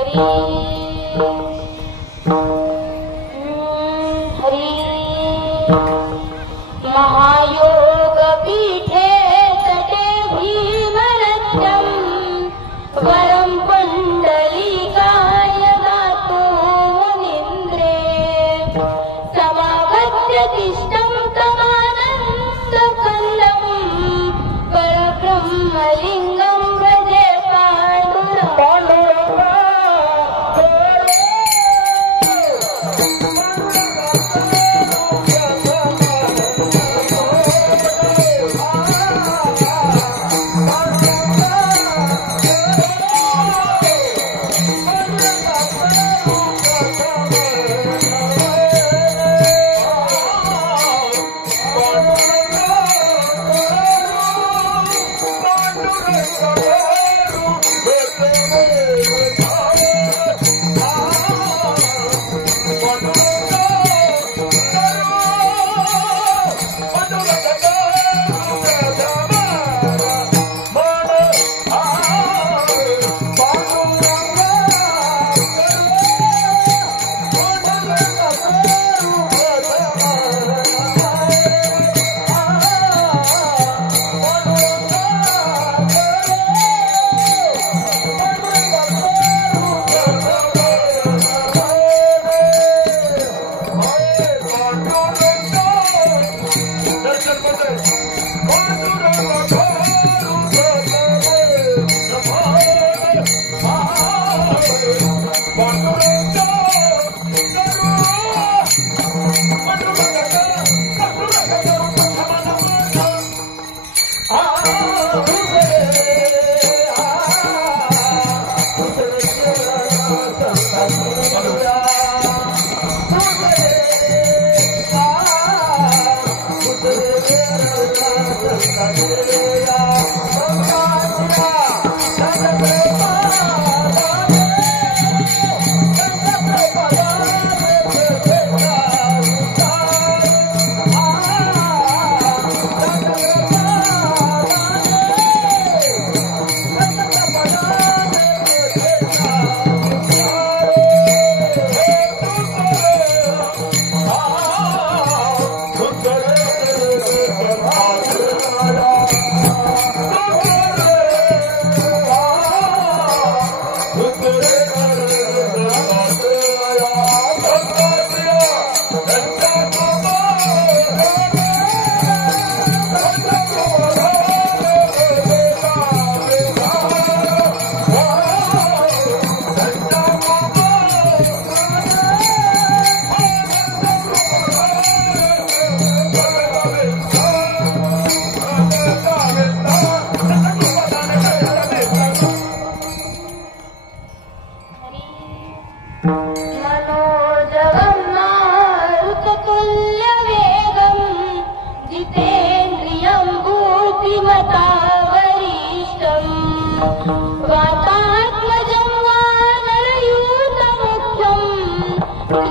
हरी महायोग पीठे तटे भीमरथ्यं वरं पुण्डलीकाय दातु मुनीन्द्रे समागत्य तिष्ठं तमानन्दकन्दं परब्रह्मलिङ्गं व्रजे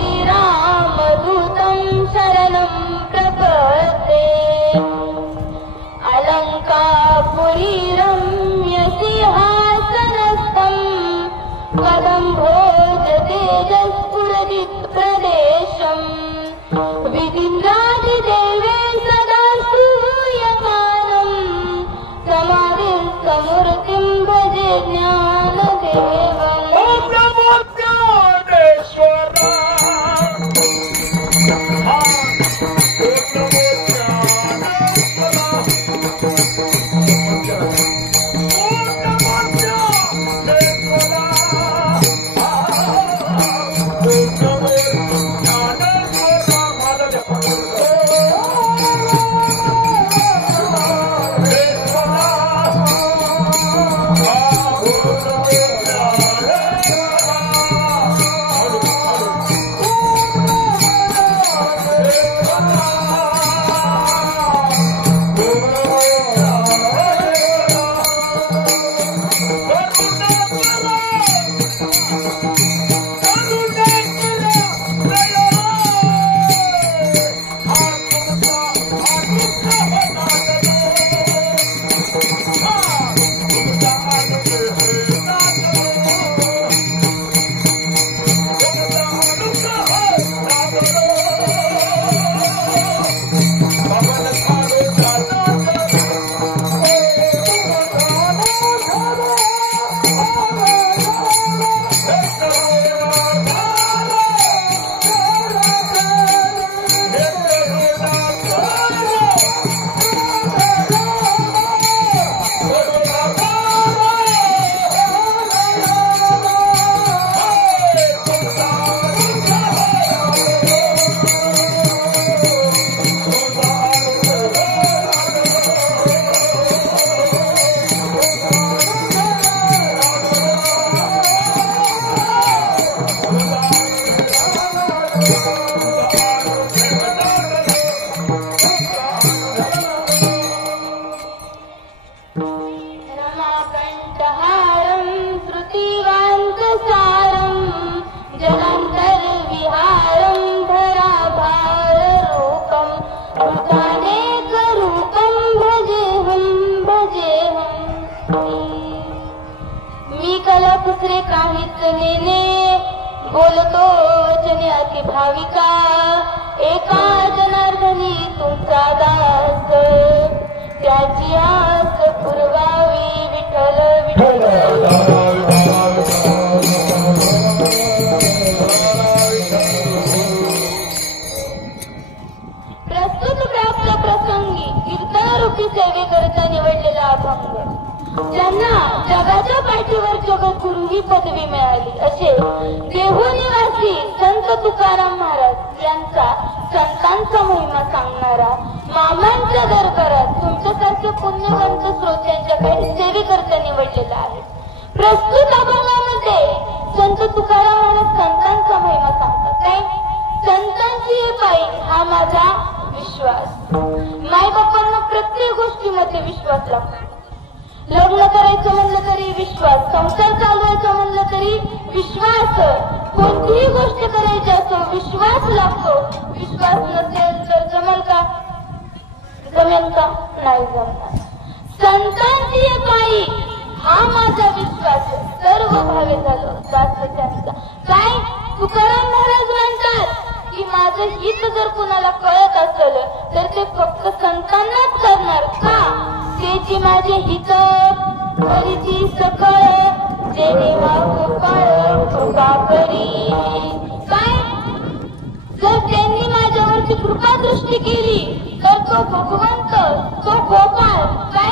श्रीरामदूतं शरणं प्रपद्ये अलङ्कापुरीरम्यसिंहासनस्थं कदम्भोजतेजस्फुरदिप्रदेशं विधिन्द्रादिदेवे सदा स्तूयमानं समाधिस्थमूर्तिं भजे ज्ञानदेवम्। Thank you. बोलतो वचने अति भाविका एका जनार्दनी तुमचा दास त्याची आस पुरवावी विठ्ठल विठ्ठल प्रस्तुत प्राप्त प्रसंगी कीर्तनरूपी सेवेकरता निवडलेला अभंग ज्यांना जगाच्या पाठीवर जगद्गुरु ही पदवी मिळाली असे देहू निवासी संत तुकाराम महाराज यांचा संतांचा महिमा सांगणारा मामांच्या दरबारात तुमच्यासारखे पुण्यवंत श्रोत्यांच्याकडे सेवेकरता निवडलेला आहे. प्रस्तुत अभंगामध्ये संत तुकाराम महाराज संतांचा महिमा सांगतात. काय संतांची पायी हा माझा विश्वास. मायबापांना प्रत्येक गोष्टीमध्ये विश्वास लागतो. लग्न करायचं म्हणलं तरी विश्वास, संसार चालवायचा म्हणलं तरी विश्वास, कोणतीही गोष्ट करायची असो विश्वास लागतो. विश्वास नसेल तर जमेल का? जमेल का? नाही जमणार. संतांची पायी हा माझा विश्वास सर्व भावे झालं दास त्यांचा. काय तुकाराम महाराज म्हणतात की माझं हित जर कुणाला कळत असेल तर ते फक्त संतांनाच करणार. का? तेची माझे हित करीची सकळ जेणे गोपाळ कृपा करी. काय जर त्यांनी माझ्यावरची कृपा दृष्टी केली तर तो भगवंत, तो गोपाळ काय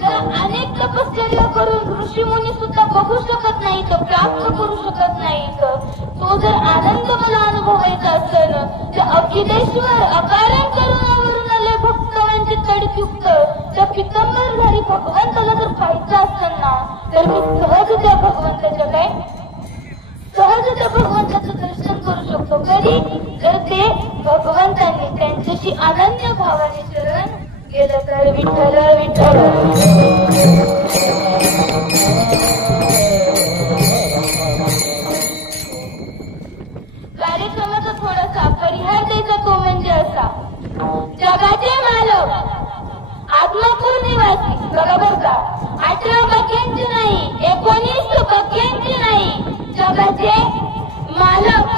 जर अनेक तपश्चर्या करून ऋषी मुनी सुद्धा बघू शकत नाही तर प्राप्त करू शकत नाही. तो जर आनंद मला अनुभवायचा असेल तर अखिलेश्वर अकारण करुणावरून आले भक्तवांचे तडयुक्त त्या पितंबरधारी भगवंताला जर पाहायचं असेल ना तर मी सहज त्या भगवंताच्या काय सहज त्या भगवंताचं दर्शन करू शकतो. कधी जर ते भगवंतांनी त्यांच्याशी अनन्य भावाने शरण गेलं तर. विठ्ठल विठ्ठल कार्यक्रमाचा थोडासा परिहार द्यायचा तो म्हणजे असा. जगाचे मालक आत्मापूर निवासी बरोबर का? 18 बक्यांची नाही, 19 बक्यांची नाही. जगाचे मालक.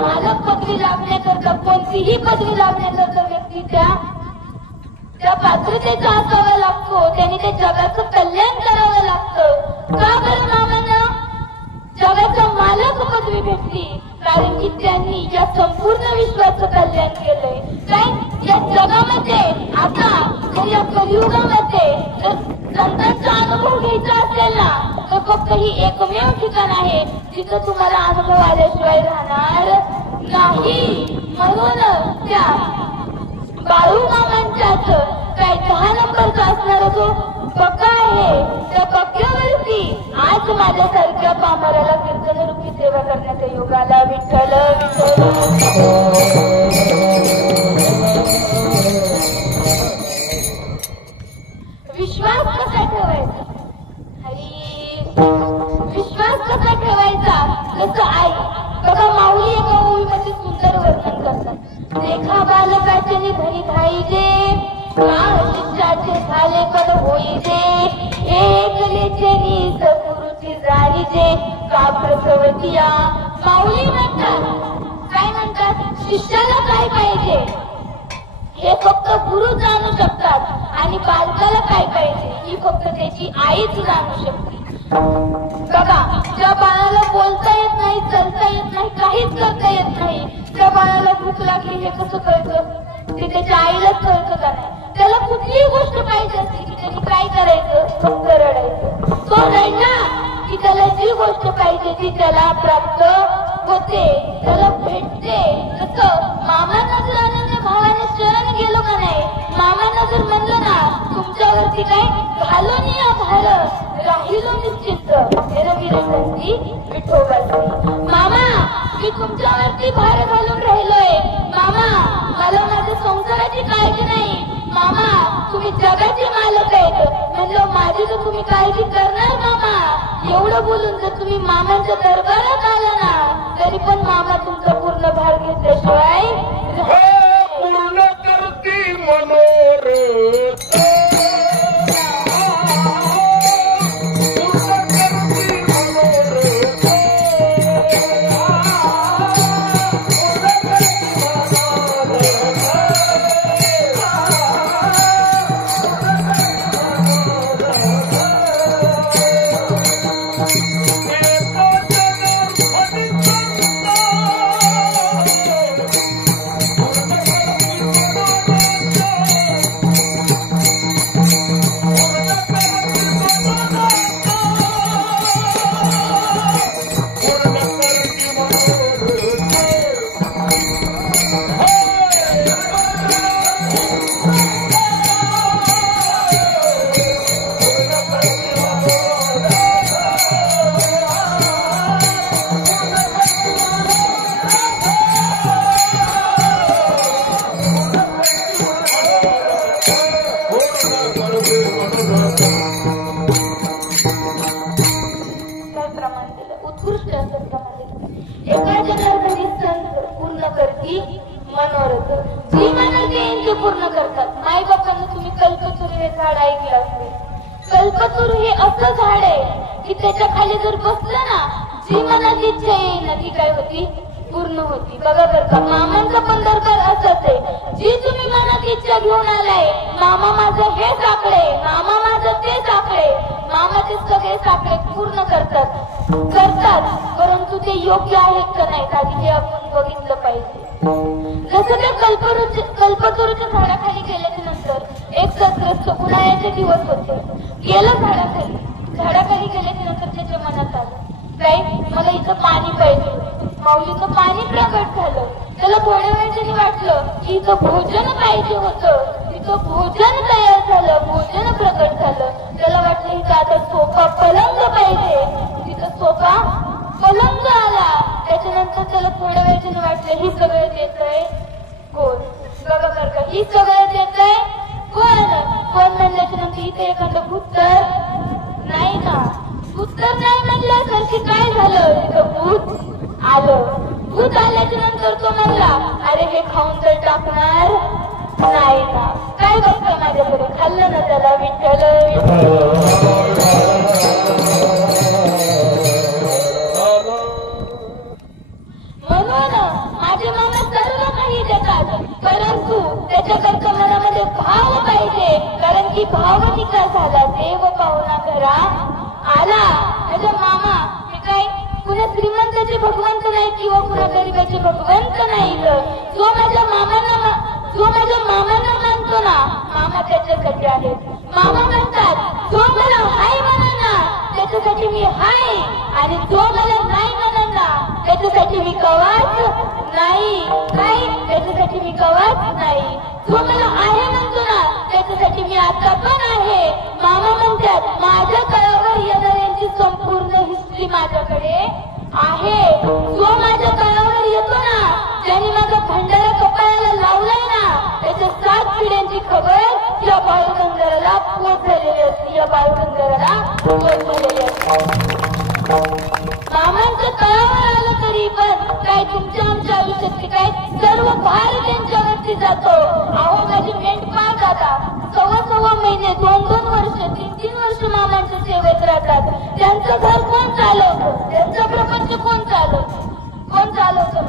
मालक पदवी लाभण्याकरता कोणतीही पदवी लाभण्याकरता व्यक्ती त्या पात्रतेचा असावा लागतो. त्याने त्या जगाचं कल्याण करावं लागतं. का बरं मामांना जगाचा मालक पदवी भेटली? कारण की त्यांनी या संपूर्ण विश्वाचं कल्याण केलंय. काय या जगामध्ये आता या कलियुगामध्ये जर संतांचा अनुभव घ्यायचा असेल ना तर फक्त ही एकमेव ठिकाण आहे जिथं तुम्हाला अनुभव आल्याशिवाय राहणार नाही. म्हणून त्या बाळू मामांच्याच काय 10 नंबरचा असणारा जो बक्का आहे त्या बक्क्यावरती आज माझ्यासारख्या पामराला कीर्तनरूपी सेवा करण्याचा योग आला. विठ्ठल विठ्ठल विश्वास कसा ठेवायचा? हरी विश्वास कसा ठेवायचा? जसं आई बघा माऊली एका मूवीमध्ये सुंदर वर्णन करतात. देखा बालकाचे निधनी धाईजे शिष्याचे झाले पद होईजे एकलेचे नीस गुरुची जाणीजे का प्रसवतिया. माऊली म्हणतात काय म्हणतात? शिष्याला काय पाहिजे हे फक्त गुरु जाणू शकतात आणि बालकाला काय पाहिजे ही फक्त त्याची आईच जाणू शकते. बघा ज्या बाळाला बोलता येत नाही, चालता येत नाही, काहीच करता येत नाही त्या बाळाला भूक लागली हे कसं कळतं? ते त्याच्या आईलाच कळतं का नाही? त्याला कुठलीही गोष्ट पाहिजे असते की त्यांनी काय करायचं? फक्त रडायचं. तो रडला की त्याला जी गोष्ट पाहिजे ती त्याला प्राप्त होते, त्याला भेटते. तसं मामांना जर अनन्य भावाने शरण गेलो का नाही, मामांना जर म्हणलं ना तुमच्यावरती काय घालून या भार राहिलो निश्चित निरविरंती विठोबाची. मामा मी तुमच्यावरती भार घालून राहिलोय. मामा मला माझ्या संसाराची काळजी नाही. मामा तुम्ही जगाचे मालक आहेत. म्हणलं माझी तर तुम्ही काळजी करणार मामा. एवढं बोलून जर तुम्ही मामांच्या दरबारात आला ना तरी पण मामा तुमचा पूर्ण भार घेतल्याशिवाय पूर्ण करती मनोरथ. पूर्ण करती मनोरथ. ऐकलं असेल. कल्पतरू हे असं झाड आहे की त्याच्या खाली जर बसलं ना, जी मनाची इच्छा येईल ना ती काय होती, पूर्ण होती. बघा बरं का, मामांचा पण दरकार असंच आहे. जी तुम्ही मनात इच्छा घेऊन आलाय, मामा माझं हे साकडे, मामा माझं ते साकडे, मामाचे सगळे साकडे पूर्ण करतात, परंतु ते योग्य आहेत का नाही का हे आपण बघितलं पाहिजे. जसं त्या कल्पतरूच्या झाडाखाली गेल्याच्या नंतर एक सत्रस्त उन्हाळ्याचे दिवस होते. गेलं झाडाखाली गेल्याच्या नंतर त्याच्या मनात आलं, काय मला इथं पाणी पाहिजे. माऊलीचं पाणी प्रकट झालं. त्याला थोड्या वेळाने वाटलं की इथं भोजन पाहिजे होतं. इथं भोजन तयार झालं, भोजन प्रकट झालं. त्याला वाटलं इथं आता सोफा पलंग पाहिजे. तिथं सोफा पलंग आला. त्याच्यानंतर त्याला थोड्या वेळाने वाटलं ही सगळं देतंय कोण. बघा बरं का, ही सगळं देतंय कोण म्हणल्याच्या नंतर इथे एखादं भूत तर नाही ना. उत्तर नाही म्हणलं तर की काय झालं, तिथं भूत आलं. भूत आल्याच्या नंतर तो म्हणला, अरे हे खाऊन तर टाकणार नाही ना. काय बघतं माझ्याकडे, खाल्लं ना त्याला विठ्ठल. म्हणून माझे मामा सर्व काही देतात, परंतु त्याच्याकडच्या मनामध्ये भाव पाहिजे. कारण की भावनिका झाला देव पाहुणा घरा आला. माझा मामा हे काय कुणा श्रीमंताचे भगवंत नाही किंवा कुणा गरीबाचे भगवंत नाही. जो माझ्या मामांना मानतो ना, मामा त्याच्यासाठी आहे. मामा म्हणतात जो मला हाय म्हणा ना त्याच्यासाठी मी हाय, आणि जो मला नाही म्हणा ना त्याच्यासाठी मी कवाच नाही. काय त्याच्यासाठी मी कवाच नाही. जो मला आहे म्हणतो ना त्याच्यासाठी मी आता पण आहे. मामा म्हणतात माझ्या कळावर येणाऱ्यांची संपूर्ण हिस्ट्री माझ्याकडे आहे. जो माझ्या कळावर येतो ना, ज्यांनी माझा भंडारा कपाळाला लावलाय ना, त्याच्या 7 पिढ्यांची खबर या बाळगंधराला पोहोचलेली असते. या बाळगंधराला पोहोचलेली असते. मामांच्या तळावर आलं तरी पण काय तुमच्या आमच्या आयुष्यात काय सर्व भार त्यांच्यावरती जातो. अहो माझे मेंढपाळ दादा 6 महिने 2 वर्ष 3 वर्ष मामांच्या सेवेत राहतात. त्यांचं घर कोण चालवतं, त्यांचा प्रपंच कोण चालवतं.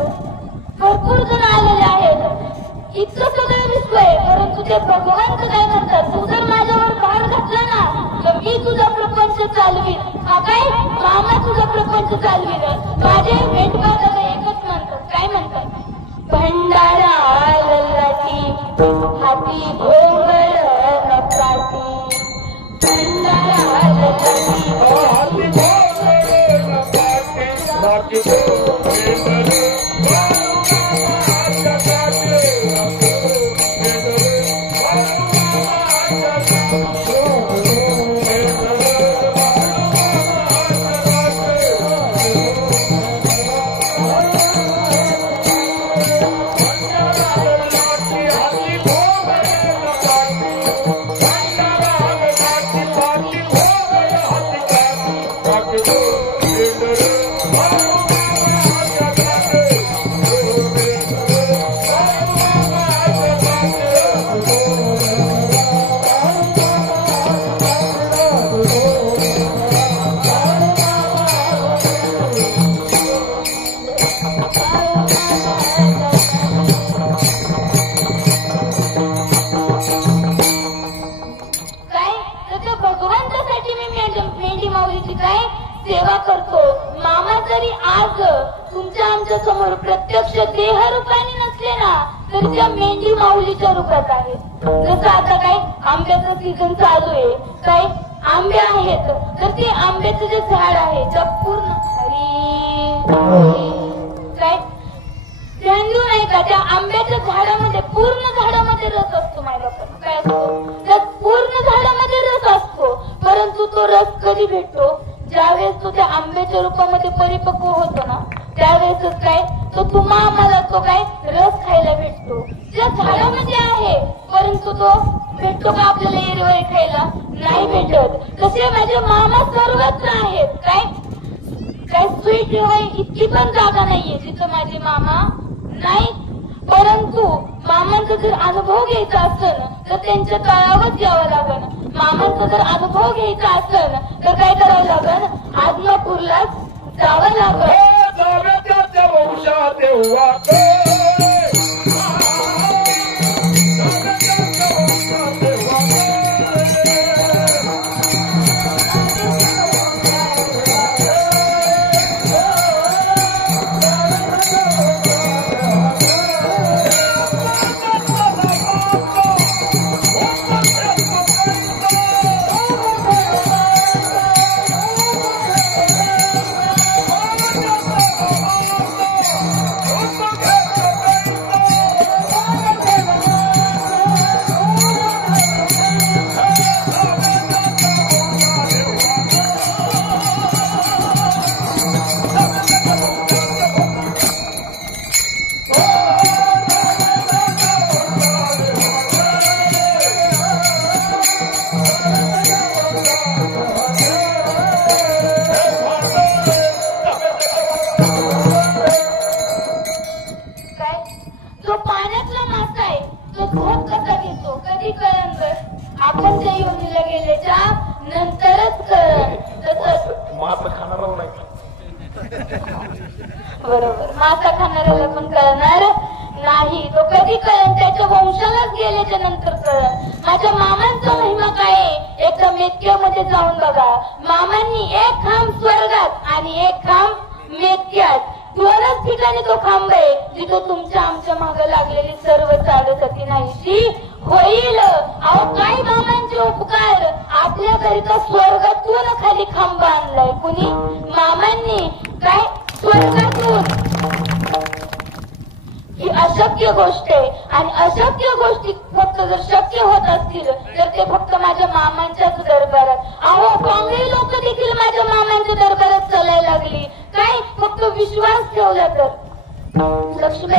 भरपूर जण आलेले आहेत. इतकं सगळं विश्व आहे, परंतु ते भगवंत काय म्हणतात, तू जर माझ्यावर भार घातला ना तर मी तुझा प्रपंच चालवीन. हा काय मामा तुझा प्रपंच चालवीन. माझे मेंढपाळ दादा एकच म्हणतात, काय म्हणतात, भंडारा ललाटी हाती भोंगळ नकाटी. भंडारा ललाटी हाती भोंगळ नकाटी. सेवा करतो. मामा जरी आज तुमच्या आमच्या समोर प्रत्यक्ष देह रूपाने नसले ना तरी त्या मेंढी माऊलीच्या रूपात आहेत. जसं आता काय आंब्याचं सीझन चालू आहे, काय आंबे आहेत तर ते आंब्याचं जे झाड आहे त्या पूर्ण काय ध्यान देऊ नाही का, त्या आंब्याच्या झाडामध्ये पूर्ण झाडामध्ये रस असतो. माझ्या काय असतो, त्या पूर्ण झाडामध्ये रस असतो, परंतु तो रस कधी भेटतो, ज्यावेळेस तो त्या आंब्याच्या रूपामध्ये परिपक्व होतो ना त्यावेळेस काय तो तुम्हा आम्हाला तो काय रस खायला भेटतो. त्या झाडामध्ये आहे परंतु तो भेटतो का आपल्याला एरवळ खायला, नाही भेटत. तसे माझे मामा सर्वत्र आहेत. काय काय स्वीट इतकी पण जागा नाहीये जिथं माझे मामा नाही. परंतु मामांचा जर अनुभव घ्यायचा असेल तर त्यांच्या तळावच यावं लागन. मामांचा जर अनुभव घ्यायचा असेल तर काय करावं लागन, आदमापूरलाच जावं लागन. जाव्याच्या वंशा तेव्हा बरोबर, मासा खाणाऱ्याला पण कळणार नाही. तो कधी कळण, त्याच्या वंशालाच गेल्याच्या नंतर कळण. माझ्या मामांचा महिमा काय आहे एकदा मेतक्यामध्ये जाऊन बघा. मामांनी एक खांब स्वर्गात आणि एक खांब मेतक्यात, दोनच ठिकाणी तो खांब आहे जिथं तुमच्या आमच्या मागं लागलेली सर्व चालसती नाहीशी होईल. अहो काय मामांचे उपकार, आपल्या करिता स्वर्गातून खाली खांब आणलाय कुणी, मामांनी. काय स्वर्गातून, ही अशक्य गोष्ट आहे. आणि अशक्य गोष्टी फक्त जर शक्य होत असतील तर ते फक्त माझ्या मामांच्याच दरबारात. अहो काँग्रेस लोक देखील माझ्या मामांच्या दरबारात चालायला लागली. काय फक्त विश्वास ठेवला तर. लक्ष्मी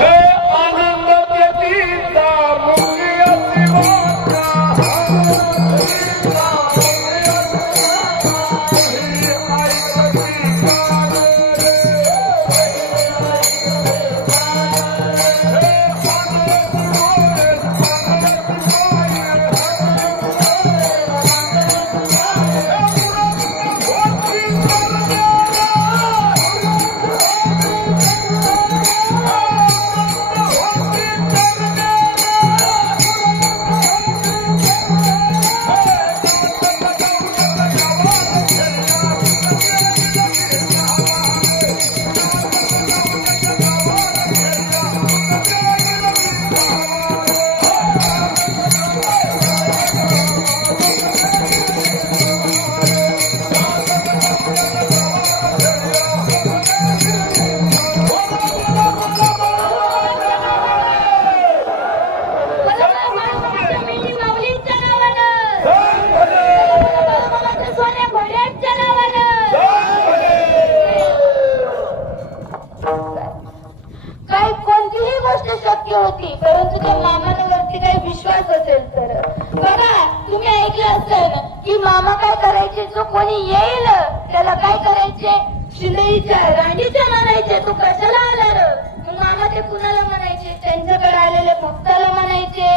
परंतु त्या मामांवरती काही विश्वास असेल तर. बघा तुम्ही ऐकलं असेल की मामा काय करायचे, जो कोणी येईल त्याला काय करायचे, शिंदेच्या रांडीच्या म्हणायचे, तू कशाला आला र. मग मामा ते कुणाला म्हणायचे, त्यांच्याकडे आलेल्या भक्ताला म्हणायचे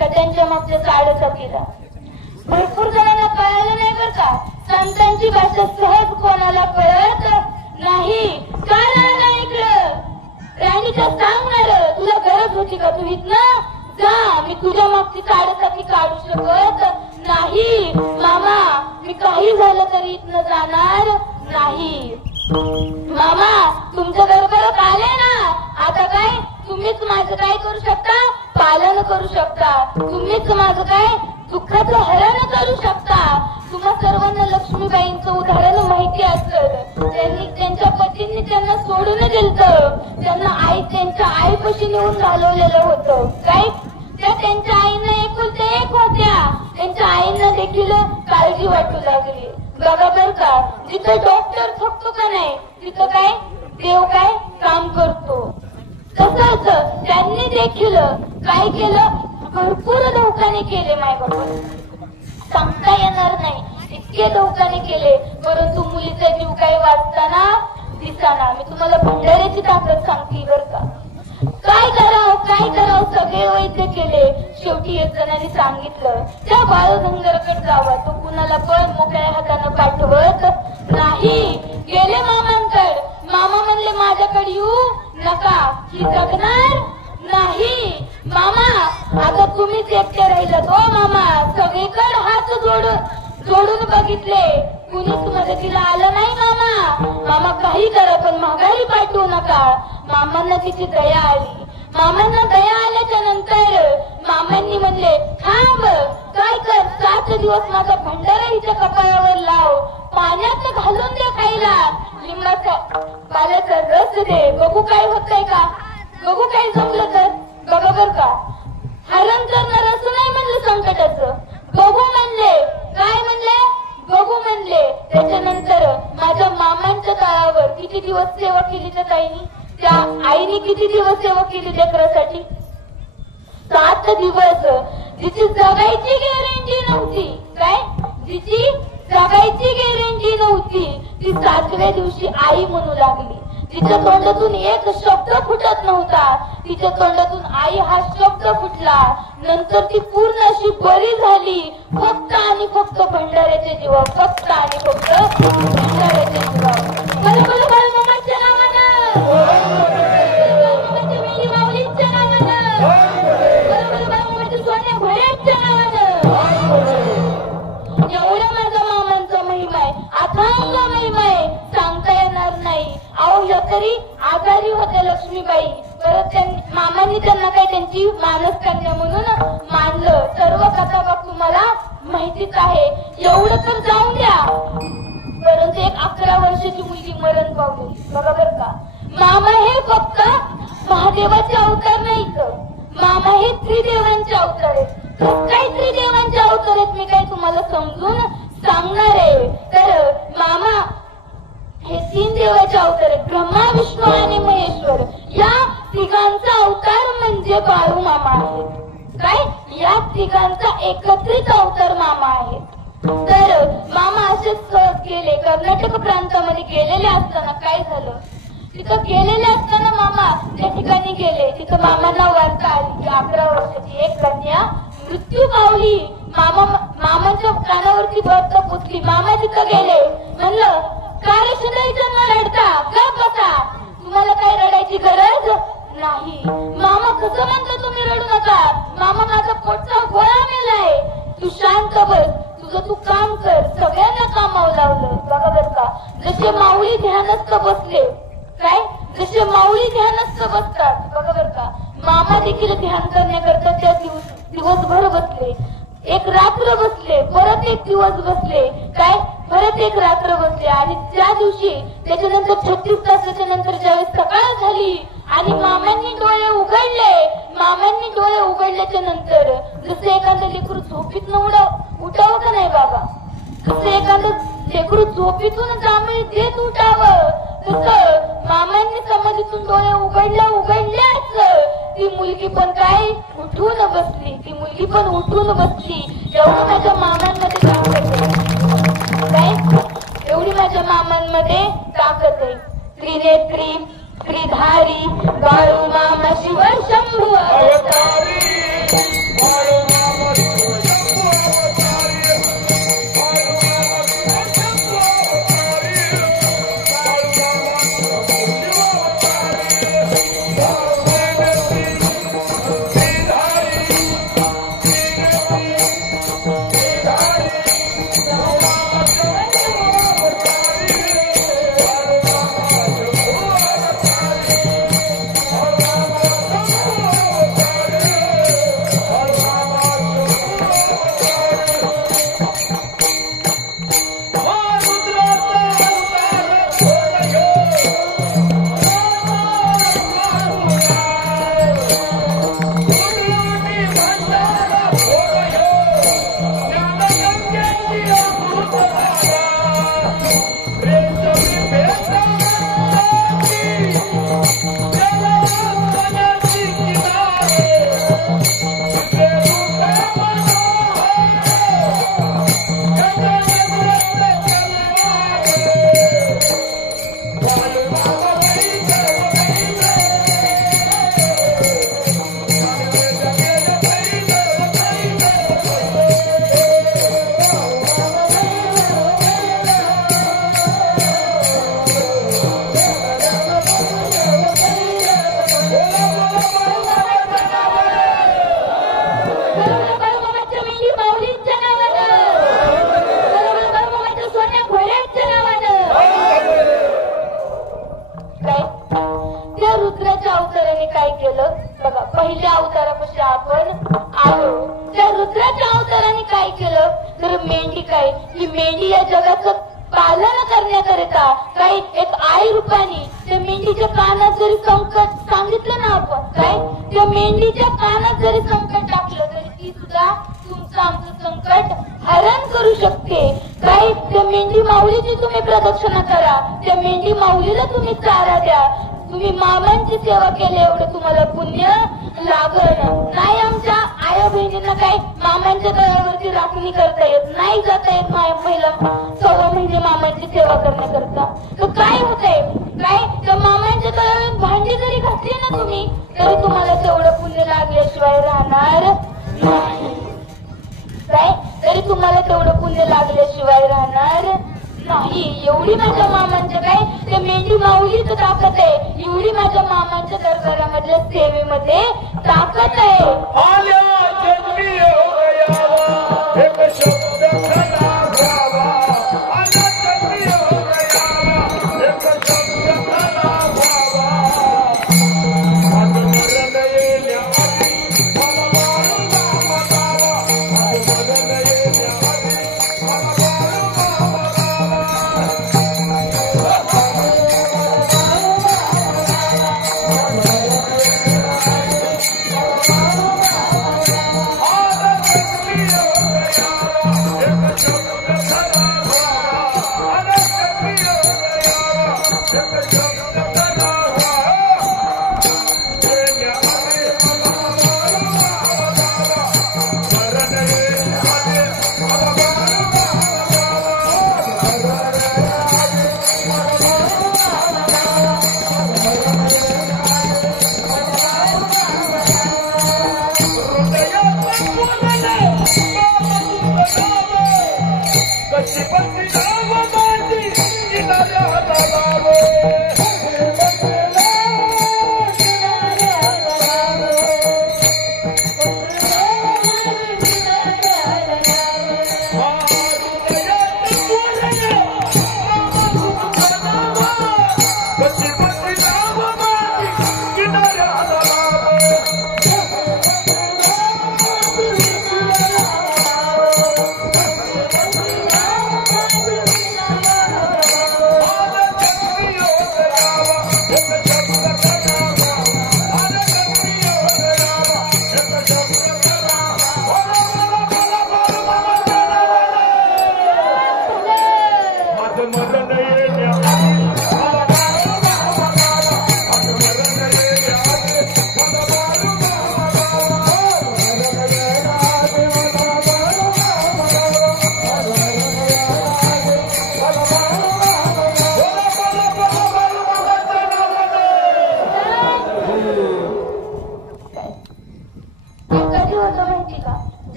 का त्यांच्या मागच्या साडेसतीला. भरपूर जणांना कळालं नाही बरं का, संतांची भाषा सहज कोणाला कळत नाही. का राहणार इकडं राणीच्या सांगणार, तुला गरज होती का, तू इथनं जा, मी तुझ्या मागची साडेसती काढू शकत नाही. मामा मी काही झालं तरी इथनं जाणार नाही. मामा तुमच्या दरबारात आले ना, आता काय तुम्हीच माझं काय करू शकता, पालन करू शकता. तुम्हीच माझं काय दुःखाचं हरण करू शकता. तुम्हा सर्वांना लक्ष्मीबाईंचं उदाहरण माहिती असेल. त्यांनी त्यांच्या पतींनी त्यांना सोडून दिलं, त्यांना त्यांच्या आईपाशी नेऊन घालवलेलं होतं. काय त्या त्यांच्या आईनं एकुलते एक होत्या, त्यांच्या आईंना देखील काळजी वाटू लागली. बघा बर का, जिथं डॉक्टर थकतो का नाही तिथं काय देव काय काम करतो. तसंच त्यांनी देखील काय केलं, भरपूर दवाखाने केले. माय बाबा सांगता येणार नाही इतके दवाखाने केले, परंतु मुलीचा जीव काही वाचताना दिसाना. मी तुम्हाला भंडाऱ्याची ताकद सांगते बर का. काय करावं शेवटी एक जणांनी सांगितलं त्या बाळधनगरकडे जावा, तो कुणाला पण मोकळ्या हातानं पाठवत नाही. गेले मामांकड. मामा म्हणले माझ्याकडे येऊ नका, ही जगणार नाही. मामा आता तुम्हीच एकटे राहिलात. हो मामा, सगळीकडे हात जोडून बघितले, कुणीच मदतीला आलं नाही. मामा काही करा पण माघारी पाठवू नका. मामांना तिची दया आली. मामांना दया आल्याच्या नंतर मामांनी म्हणले थांब, काय कर, 7 दिवस माझा भंडारा हिच्या कपाळावर लाव, पाण्यात घालून दे खायला, लिंबाचा पाल्याचा रस दे, बघू काय होतंय का, बघू काय जमलं तर. बघा बर का, हरण करणार असं नाही म्हणलं संकटाचं, बघू म्हणले. काय म्हणले? बघू म्हणले. त्याच्यानंतर माझ्या मामांच्या तळावर किती दिवस सेवा केली त्या ताईनी, त्या आईने किती दिवस सेवा केली लेकरासाठी? 7 दिवस. जिची जगायची गॅरंटी नव्हती, काय जिची जगायची गॅरंटी नव्हती, ती 7व्या दिवशी आई म्हणू लागली. तिच्या तोंडातून एक शब्द फुटत नव्हता, तिच्या तोंडातून आई हा शब्द फुटला. नंतर ती पूर्ण अशी बरी झाली, फक्त आणि फक्त भंडाऱ्याच्या जीवा, फक्त आणि फक्त भंडाऱ्याच्या जीवा. बरोबर बाळमामाच्या नावानं, बाळमामाच्या मेली माऊलीच्या नावानं, बरोबर बाळमामाच्या सोन्या भोळ्याच्या नावानं. एवढा माझा मामांचा महिमा आहे, अथांग महिमा आहे, सांगता येणार नाही. अहो या तरी आजारी होत्या लक्ष्मीबाई, परत मामांनी त्यांना काय त्यांची मानस कन्या म्हणून मानलं. सर्व कथा बघ तुम्हाला माहितीच आहे. एवढं तर जाऊन द्या, परंतु एक 11 वर्षाची मुलगी मरण पावली. बघा बर का, मामा हे फक्त महादेवाचे अवतार नाहीत, मामा हे त्रिदेवांचे अवतार आहेत. काय त्रिदेवांचे अवतार आहेत मी काय तुम्हाला समजून सांगणार आहे. तर मामा हे 3 देवाचे अवतार आहेत, ब्रह्मा, विष्णू आणि महेश्वर. या तिघांचा अवतार म्हणजे बाळू मामा आहेत. काय या तिघांचा एकत्रित अवतार मामा आहे. तर मामा असेच सहज गेले, कर्नाटक प्रांतामध्ये गेलेले असताना काय झालं, तिथं गेलेले असताना मामा त्या ठिकाणी गेले, तिथं मामांना वार्ता आली की 11 वर्षाची एक कन्या मृत्यू पावली. मामाच्या कानावरती बर्फ पुसली. मामा तिथं गेले, म्हणलं काय सुनायचं रडता, का बसा, तुम्हाला काय रडायची गरज नाही. मामा कसं म्हणता तुम्ही रडू नका, मामा माझा पोटचा गोळा मेलाय, तू शांत बस, तुझं तू काम कर. सगळ्यांना कामावर लावलं. बघा बर का, जसे माऊली ध्यानस्थ बसले, काय जसे माऊली ध्यानस्थ बसतात, बघा बर का, मामा देखील ध्यान करण्याकरता त्या दिवसभर बसले, एक रात्र बसले, परत एक दिवस बसले, काय परत एक रात्र बसले. आणि त्या दिवशी त्याच्यानंतर 36 तासाच्या नंतर ज्यावेळेस सकाळ झाली आणि मामांनी डोळे उघडले, मामांनी डोळे उघडल्याच्या नंतर जसं एखादं लेकरू झोपीतनं उठावं का नाही बाबा, जसं एखादं लेकरू झोपीतून जांभळी देत उठावं, तसं मामांनी समाधीतून डोळे उघडल्याच ती मुलगी पण काय उठून बसली, ती मुलगी पण उठून बसली. एवढं माझ्या मामांमध्ये ताकद आहे, काय एवढी माझ्या मामांमध्ये ताकद आहे. त्रिनेत्री त्रिधारी बाळू मामा शिव शंभू अवतारी, बाळू मामा शिव शंभू अवतारी. त्या रुद्राच्या अवताराने काय केलं बघा. पहिल्या अवतारापासून आपण आलो. त्या रुद्राच्या अवताराने काय केलं तर मेंढी काय ही मेंढी या जगाचं पालन करण्याकरिता काही एक आई रूपाने त्या मेंढीच्या कानात जरी संकट सांगितलं ना आपण काय त्या मेंढीच्या कानात जरी संकट टाकलं तरी ती सुद्धा तुमचं आमचं संकट हरण करू शकते. काय त्या मेंढी माऊलीची तुम्ही प्रदक्षिणा करा. त्या मेंढी माऊलीला तुम्ही चारा द्या. तुम्ही मामांची सेवा केली एवढं तुम्हाला पुण्य लागलं नाही. आमच्या आया बहिणींना काही मामांच्या तळावरती राखणी करता येत नाही. जाता येत महिला 6 महिने मामांची सेवा करण्याकरता. तर काय होतंय काय त्या मामांच्या तळावर भांडी जरी घातली ना तुम्ही तरी तुम्हाला तेवढं पुण्य लागल्याशिवाय राहणार नाही. काय तरी तुम्हाला तेवढं पुण्य लागल्याशिवाय राहणार नाही. एवढी माझ्या मामांच्या काय त्या मेंढी माऊलीच ताकद आहे. एवढी माझ्या मामांच्या दरबारामधल्या सेवेमध्ये ताकद आहे.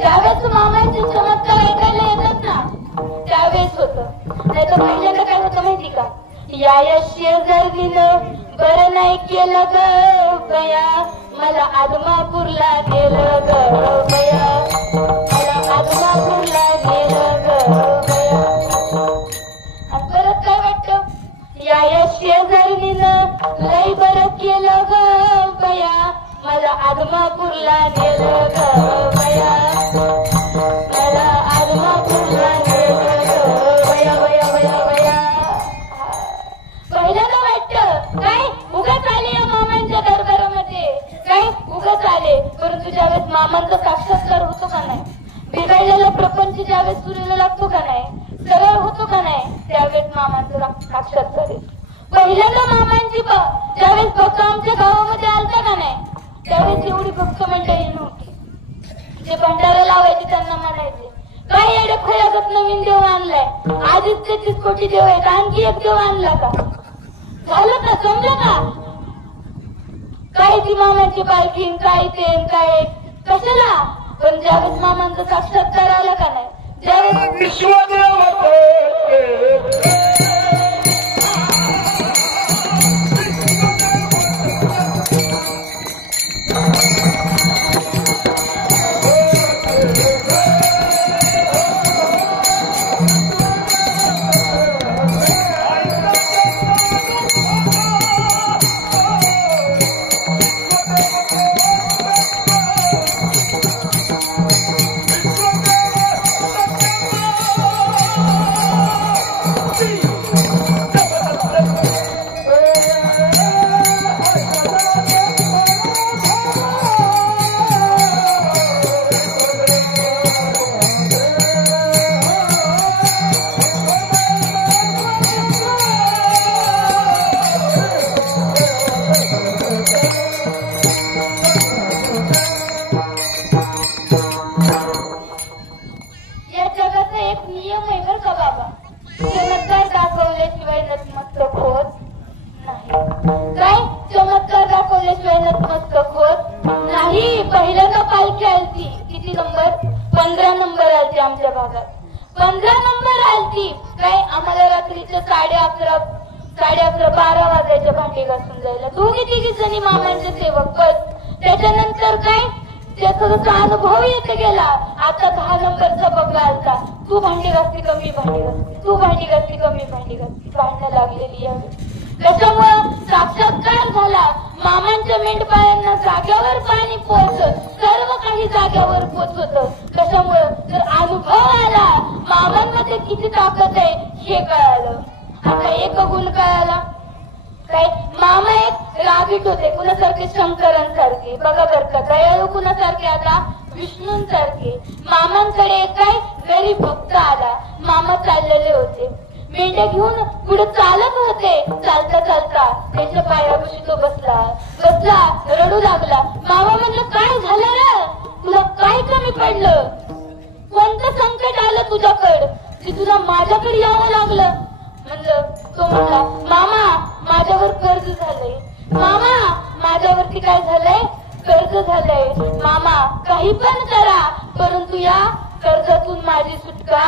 ज्यावेळेस मामांचे चमत्कार ऐकायला येतात ना त्यावेळेस होतं. नाही तर पहिल्यांदा काय होतं माहिती का या शेजारीनं बरं नाही केलं ग बया मला आदमापूरला गेलं ग बया मला आदमापूरला गेलं ग बया. आणि परत काय वाटतं या शेजारीनं लई बरं केलं ग बया मला आदमापूरला गेलं ग बया मला आदमापूरला गेलं ग बया बया बया बया. पहिल्यांदा वाटतं काय उगाच आले या मामांच्या दरबारामध्ये काय उगाच आले. परंतु ज्यावेळेस मामांचा साक्षात्कार होतो का नाही बिघडलेला प्रपंच ज्यावेळेस सुरीला लागतो का नाही सरळ होतो का नाही त्यावेळेस मामांचा साक्षात्कार येतो. पहिल्यांदा मामांची ज्यावेळेस भक्त आमच्या गावामध्ये आलता का नाही त्यावेळेस एवढी भक्त मंडळी नव्हती. जे भंडारा लावायचे त्यांना म्हणायचे काय एवढे खोयागत नवीन देव आणलाय आधीच 33 कोटी देव आहेत आणखी एक देव आणला का झालं का जमलं का काय ती मामाची पालखी काय ते काय कशाला. पण ज्यावेळेस मामांचा साक्षात्कार आला का नाही त्यावेळेस विश्वदेव 11:30 11:30 12 वाजायच्या भांडी घासून जायला. दोघी तिघी जणी मामांचे सेवक बस. त्याच्यानंतर काय त्याचा अनुभव येत गेला. आता 10 नंबरचा बघला आलता. तू भांडी घासती कमी भांडी घासती, तू भांडी घासती कमी भांडी घासती, भांडणं लागलेली यावी. त्याच्यामुळं साक्षात्कार झाला. मामांच्या मेंढपाळांना जाग्यावर पाणी पोहोचत, सर्व काही जाग्यावर पोहोचत. त्याच्यामुळं जर अनुभव आला मामांमध्ये किती ताकद आहे हे कळालं. आता एक गुण कळाला काय, मामा एक रागीट होते कुणासारखे, शंकरांसारखे. बघा बर का, दयाळू कुणासारखे, आता विष्णूंसारखे. मामांकडे एक काय गरीब भक्त आला. मामा चाललेले होते, मेंढ्या घेऊन पुढे चालत होते. चालता चालता त्याच्या पायापाशी तो बसला, रडू लागला. मामा म्हणलं काय झालं रे, तुला काय कमी पडलं, कोणतं संकट आलं तुझ्याकडं की तुला माझ्याकडे यावं लागलं. म्हणलं तो म्हणला, मामा माझ्यावर कर्ज झालंय, मामा माझ्यावरती काय झालंय, कर्ज झालंय. मामा काही पण करा परंतु या कर्जातून माझी सुटका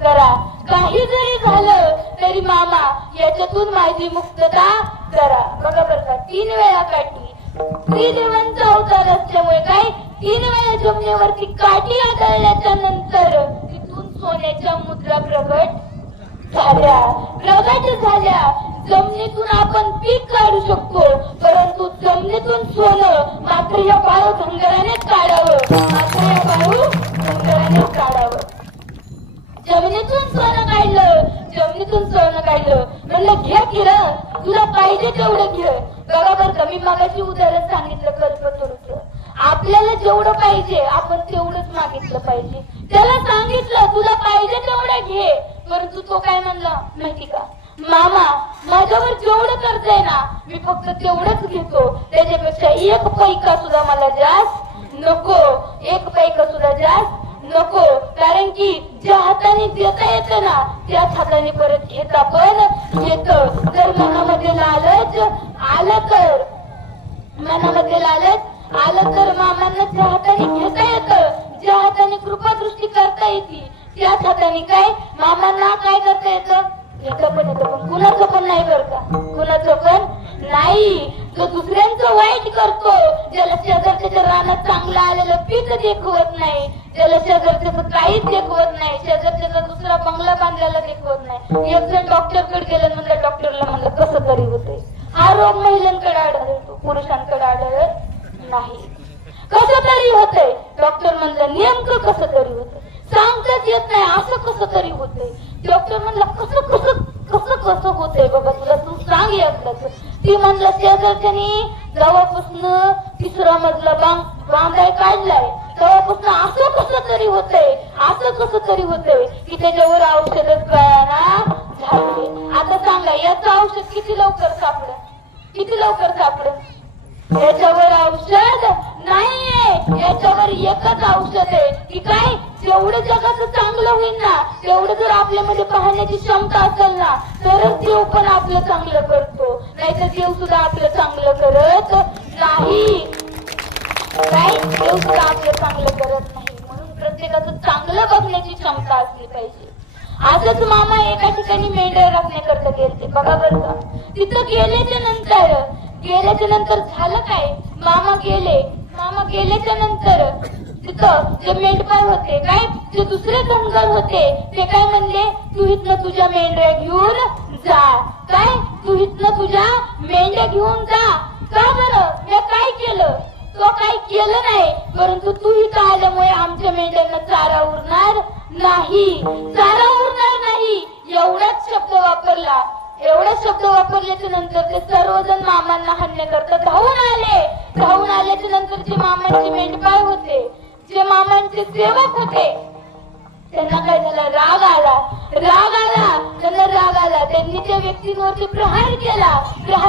करा. काही जरी झालं तरी मामा याच्यातून माझी मुक्तता करा. बघा बरं का, 3 वेळा काठी. त्रिदेवांचा अवतार असल्यामुळे काय 3 वेळा जमिनीवरती काठी आदळल्याच्या नंतर तिथून सोन्याच्या मुद्रा प्रगट झाल्या. जमिनीतून आपण पीक काढू शकतो परंतु जमिनीतून सोनं मात्र या बाळू धनगरानेच काढावं, मात्र या बाळू धनगरानेच काढावं. जमिनीतून सोनं काढलं, म्हणलं घे किरण, तुला पाहिजे तेवढं घे. बरोबर का, मी मगाशी उदाहरण सांगितलं कल्पतरूचं. आपल्याला जेवढं पाहिजे आपण तेवढंच मागितलं पाहिजे. त्याला सांगितलं तुला पाहिजे तेवढं घे, परंतु तो काय म्हणला माहिती का, मामा माझ्यावर जेवढं कर्ज आहे ना मी फक्त तेवढंच घेतो, त्याच्यापेक्षा 1 पैका सुद्धा मला जास्त नको, 1 पैका सुद्धा जास्त नको. कारण की ज्या हाताने देता येतं ना त्याच हाताने परत घेता पण येतं. जर मनामध्ये लालच आलं तर मामांना ज्या हाताने घेता येतं, ज्या हाताने कृपादृष्टी करता येते त्याच हाताने काय मामांना काय करता येतं, घेतं पण येतं. पण कुणाचं पण नाही बरं का, कुणाचं पण नाही. जो दुसऱ्यांचं वाईट करतो, ज्याला शेजारच्या रानात चांगलं आलेलं पीक देखवत नाही, ज्याला शेजारच्याचं काहीच देखवत नाही, शेजारच्याचा दुसरा बंगला बांधलेला देखवत नाही. एक जण डॉक्टरकडे गेलं, म्हणलं डॉक्टरला म्हणलं कसं तरी होतंय. हा रोग महिलांकडे आढळतो, पुरुषांकडे आढळत नाही. कसं तरी होतंय. डॉक्टर म्हणलं नेमकं कसं तरी होतंय, सांगताच येत नाही, असं कसं तरी होतंय. डॉक्टर म्हणला कसं कसं कसं कसं होतंय बाबा, तुला तू सांग यातलं. ती म्हणलं शेजारच्यानी जेव्हापासून 3रा मजला बांधाय काढलाय तेव्हापासून असं कसं तरी होतंय की त्याच्यावर औषधच कळाना झाले. आता सांगा याचं औषध किती लवकर सापडं, याच्यावर औषध नाहीये. याच्यावर एकच औषध आहे की काय, जेवढं जगाचं चांगलं होईल ना तेवढं जर आपल्यामध्ये पाहण्याची क्षमता असेल ना तरच देव पण आपलं चांगलं करतो, नाहीतर देव सुद्धा आपलं चांगलं करत नाही. काय, देव सुद्धा आपलं चांगलं करत नाही. म्हणून प्रत्येकाचं चांगलं बघण्याची क्षमता असली पाहिजे. आजच मामा एका ठिकाणी मेंढ्या राखण्याकरता गेले. बघा बरं का, तिथं गेल्याच्या नंतर झालं काय, मामा गेल्याच्या नंतर तिथं जे मेंढपाळ होते काय, जे दुसरे धनगर होते ते काय म्हणले, तू इथनं तुझ्या मेंढ्या घेऊन जा. काय, तू इथनं तुझ्या मेंढ्या घेऊन जा. का बरं, मी काय केलं, तो काही केलं नाही, परंतु तू इथं आल्यामुळे आमच्या मेंढ्यांना चारा उरणार नाही. एवढाच शब्द वापरल्याच्या नंतर ते सर्वजण मामांना हाणण्याकरता धावून आल्याच्या नंतर जे मामांचे मेंढपाळ होते, जे मामांचे सेवक होते, त्यांना काय झालं, राग आला. त्यांनी त्या व्यक्तींवरती प्रहार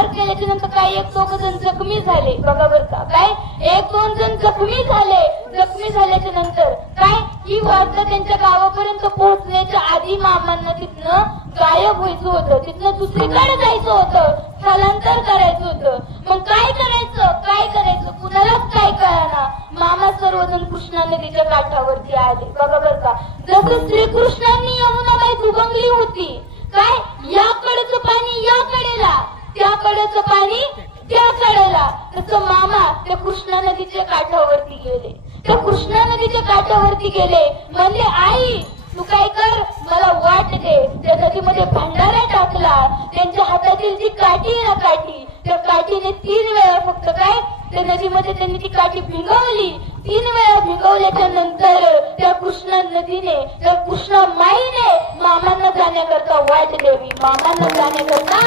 केल्याच्या नंतर काय 1-2 जण जखमी झाले. बघा बरं का, काय 1-2 जण जखमी झाल्याच्या नंतर काय ही वार्ता त्यांच्या गावापर्यंत पोहोचण्याच्या आधी मामांना तिथनं गायब व्हायचं होतं, तिथनं दुसरीकडे जायचं होतं, स्थलांतर करायचं होतं. मग काय करायचं कुणालाच काय कळाना. मामा सर्वजण कृष्णा नदीच्या काठावरती आले. बघा बरं का, जसं श्रीकृष्णांनी यमुनाबाई दुभंगली होती काय याकडचं पाणी या कडेला, त्याकडचं पाणी त्या कडेला. तसं मामा त्या कृष्णा नदीच्या काठावरती गेले. त्या कृष्णा नदीच्या काठावरती गेले. म्हणले आई तू काय कर, मला वाट दे. त्या नदीमध्ये भंडारा टाकला. त्यांच्या हातातील जी काठी आहे ना, काठी, त्या काठीने 3 वेळा फक्त काय त्या नदीमध्ये त्यांनी ती काठी भिंगवली. 3 वेळा भिंगवल्याच्या नंतर त्या कृष्णा नदीने, त्या कृष्णा माईने मामांना जाण्याकरता वाट द्यावी, मामांना जाण्याकरता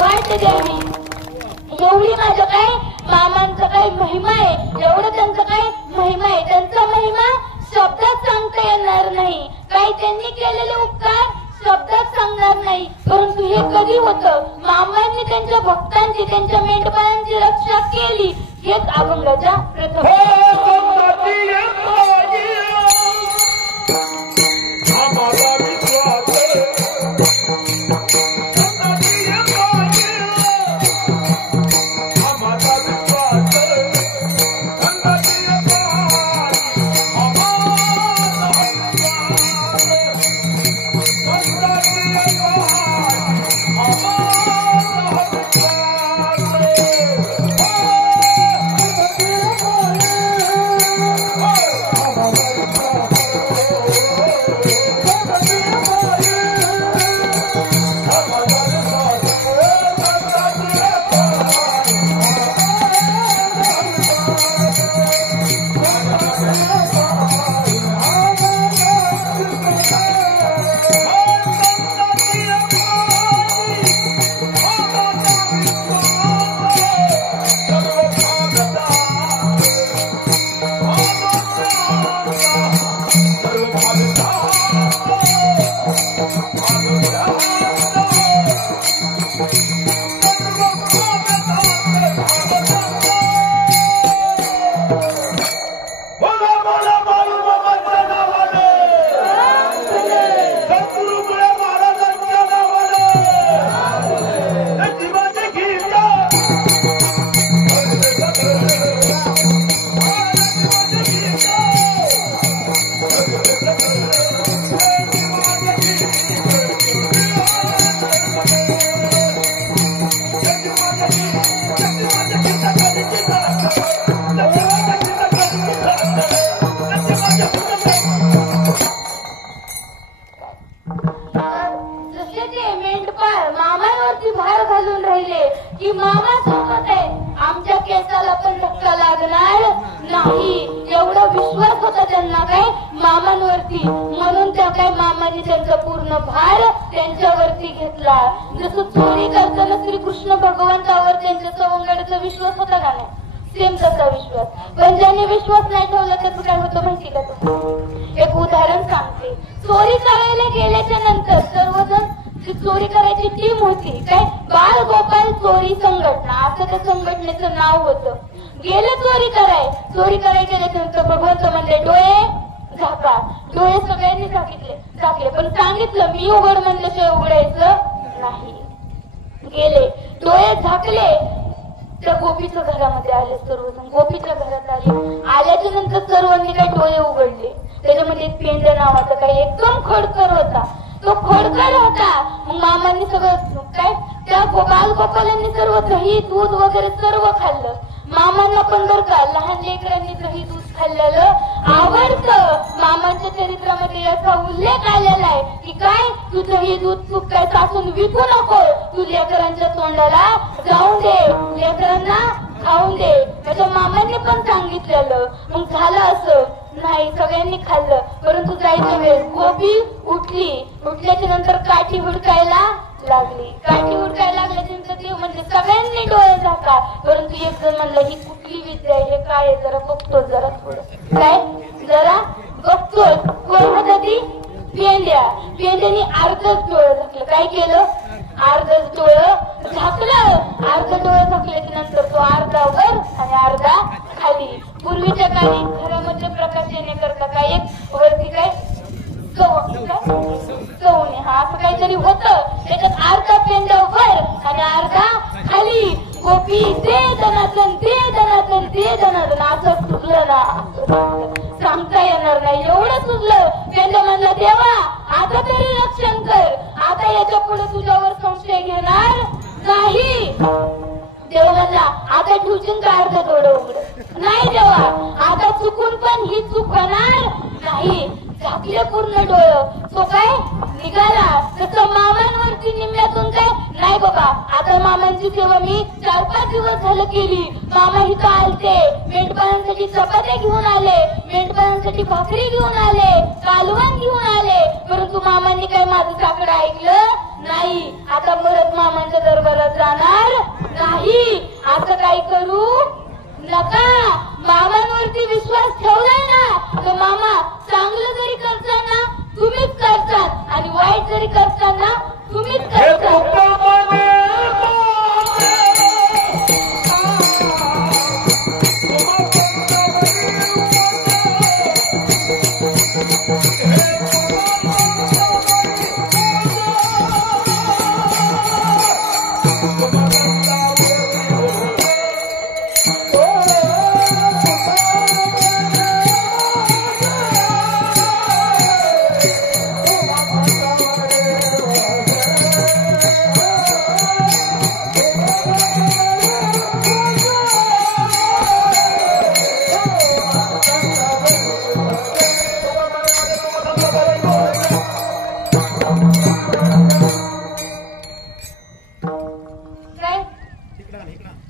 वाट द्यावी. एवढी माझं काय मामांचा काय महिमा आहे, एवढं त्यांचा काय महिमा आहे. त्यांचा महिमा शब्दात सांगता येणार नाही. काही त्यांनी केलेले उपकार शब्दात सांगणार नाही. परंतु हे कधी होतं, मामांनी त्यांच्या भक्तांची, त्यांच्या मेंढपाळांची रक्षा केली. हेच अभंगाच्या प्रथम. याच्या पुढे तुझ्यावर संशय घेणार नाही. देव म्हणला आता ठेवशील का अर्ध डोळं उघड नाही देवा, आता चुकून पण ही चूक होणार नाही. झाकले पूर्ण डोळं. तो काय निघाला तसं मामांवरती निम्म्यातून काय नाही बाबा. आता मामांची सेवा मी 4-5 दिवस झालं केली. मामा इथं आलते, मेंढपाळांसाठी चपात्या घेऊन आले, मेंढपाळांसाठी भाकरी घेऊन आले, कालवण घेऊन आले, परंतु मामांनी काय माझं साकडं ऐकलं नाही. आता परत मामांच्या दरबारात जाणार नाही. असं काय करू नका. मामांवरती विश्वास ठेवलाय ना तर मामा चांगलं जरी करताना तुम्हीच करतात आणि वाईट जरी करताना तुम्हीच करतात.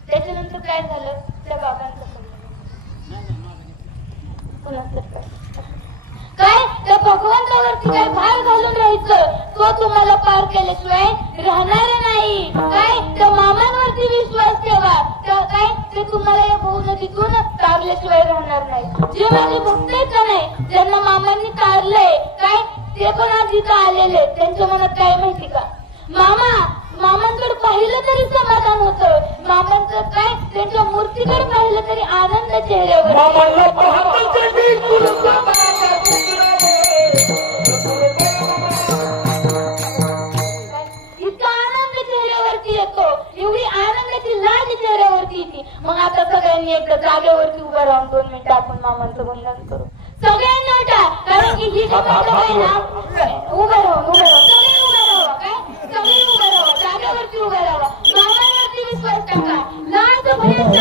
त्याच्यानंतर काय झालं त्या बाबांचं काय त्या भगवंतावरती काय भार घालून राहायचं. तो तुम्हाला पार केल्याशिवाय राहणार नाही. काय त्या मामांवरती विश्वास ठेवा. काय ते तुम्हाला या भाऊ नदीतून तारल्याशिवाय राहणार नाही. जे माझे भक्त आहेत का नाही ज्यांना मामांनी तारलंय काय ते पण आज इथं आलेले. त्यांच्या मनात काय माहिती का, मामांकडे पाहिलं तरी समाधान होतं. मामांचं काय त्यांच्या मूर्तीकडे पाहिलं तरी आनंद चेहऱ्यावर. इतका आनंद चेहऱ्यावरती येतो, एवढी आनंदाची लाज चेहऱ्यावरती येते. मग आता सगळ्यांनी एकदा जागेवरती उभं राहून 2 मिनिटं आपण मामांचं वंदन करू. सगळ्यांना उठा, कारण की ही उभं राहून उभं राहू काय सगळे उभं राहा, जागेवरती उभं राहा. मामावरती विश्वास टाका. लाज विरा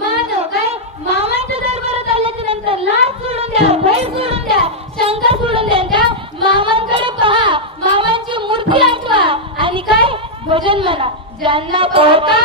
मानव काय मामाच्या दरबारात आल्याच्या नंतर लाज सोडून द्या, भय सोडून द्या, शंका सोडून द्या. मामांकडे पहा, मामांची मूर्ती आठवा आणि काय भजन म्हणा. ज्यांना पाहता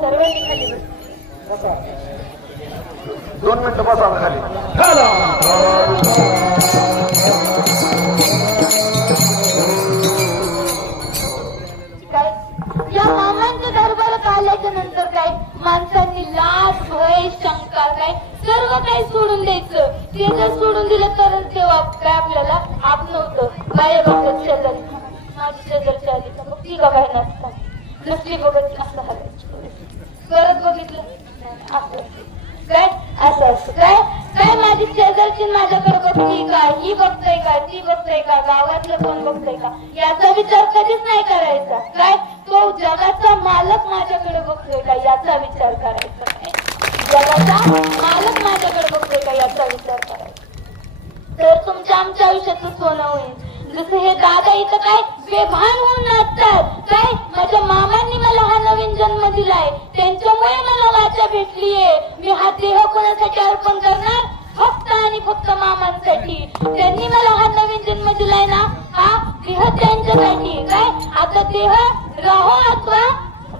सर्वांनी खाली बसा. 2 मिनिटं बसा खाली. काय या मामांच्या दरबारात आल्याच्या नंतर काय माणसांनी लाज भय शंका काय सर्व काही सोडून द्यायचं. ते जर सोडून दिलं तर तेव्हा काय आपल्याला आप नव्हतं बाया बघत शेजारी माझी शेजारची आली तर मग ती का काय नसता नसली बघत असं हलायचं परत बघितलं असं काय असं असं काय काय माझी शेजारची माझ्याकडे बघती का ही बघताय का ती बघताय का गावातलं कोण बघताय का याचा विचार कधीच नाही करायचा. काय तो जगाचा मालक माझ्याकडे बघतोय का याचा विचार करायचा. काय जगाचा मालक माझ्याकडे बघतोय का याचा विचार करायचा. तर तुमच्या आमच्या आयुष्याचं सोनं होईल. जसं हे दादा इथं काय बेभान होऊन नाचतात. काय माझ्या मामांनी मला हा नवीन जन्म दिलाय त्यांच्यामुळे मला वाचा भेटलीये. मी हा देह कोणासाठी अर्पण करणार फक्त आणि फक्त मामांसाठी. त्यांनी मला हा नवीन जन्म दिलाय ना हा देह त्यांच्यासाठी. काय आता देह राहो अथवा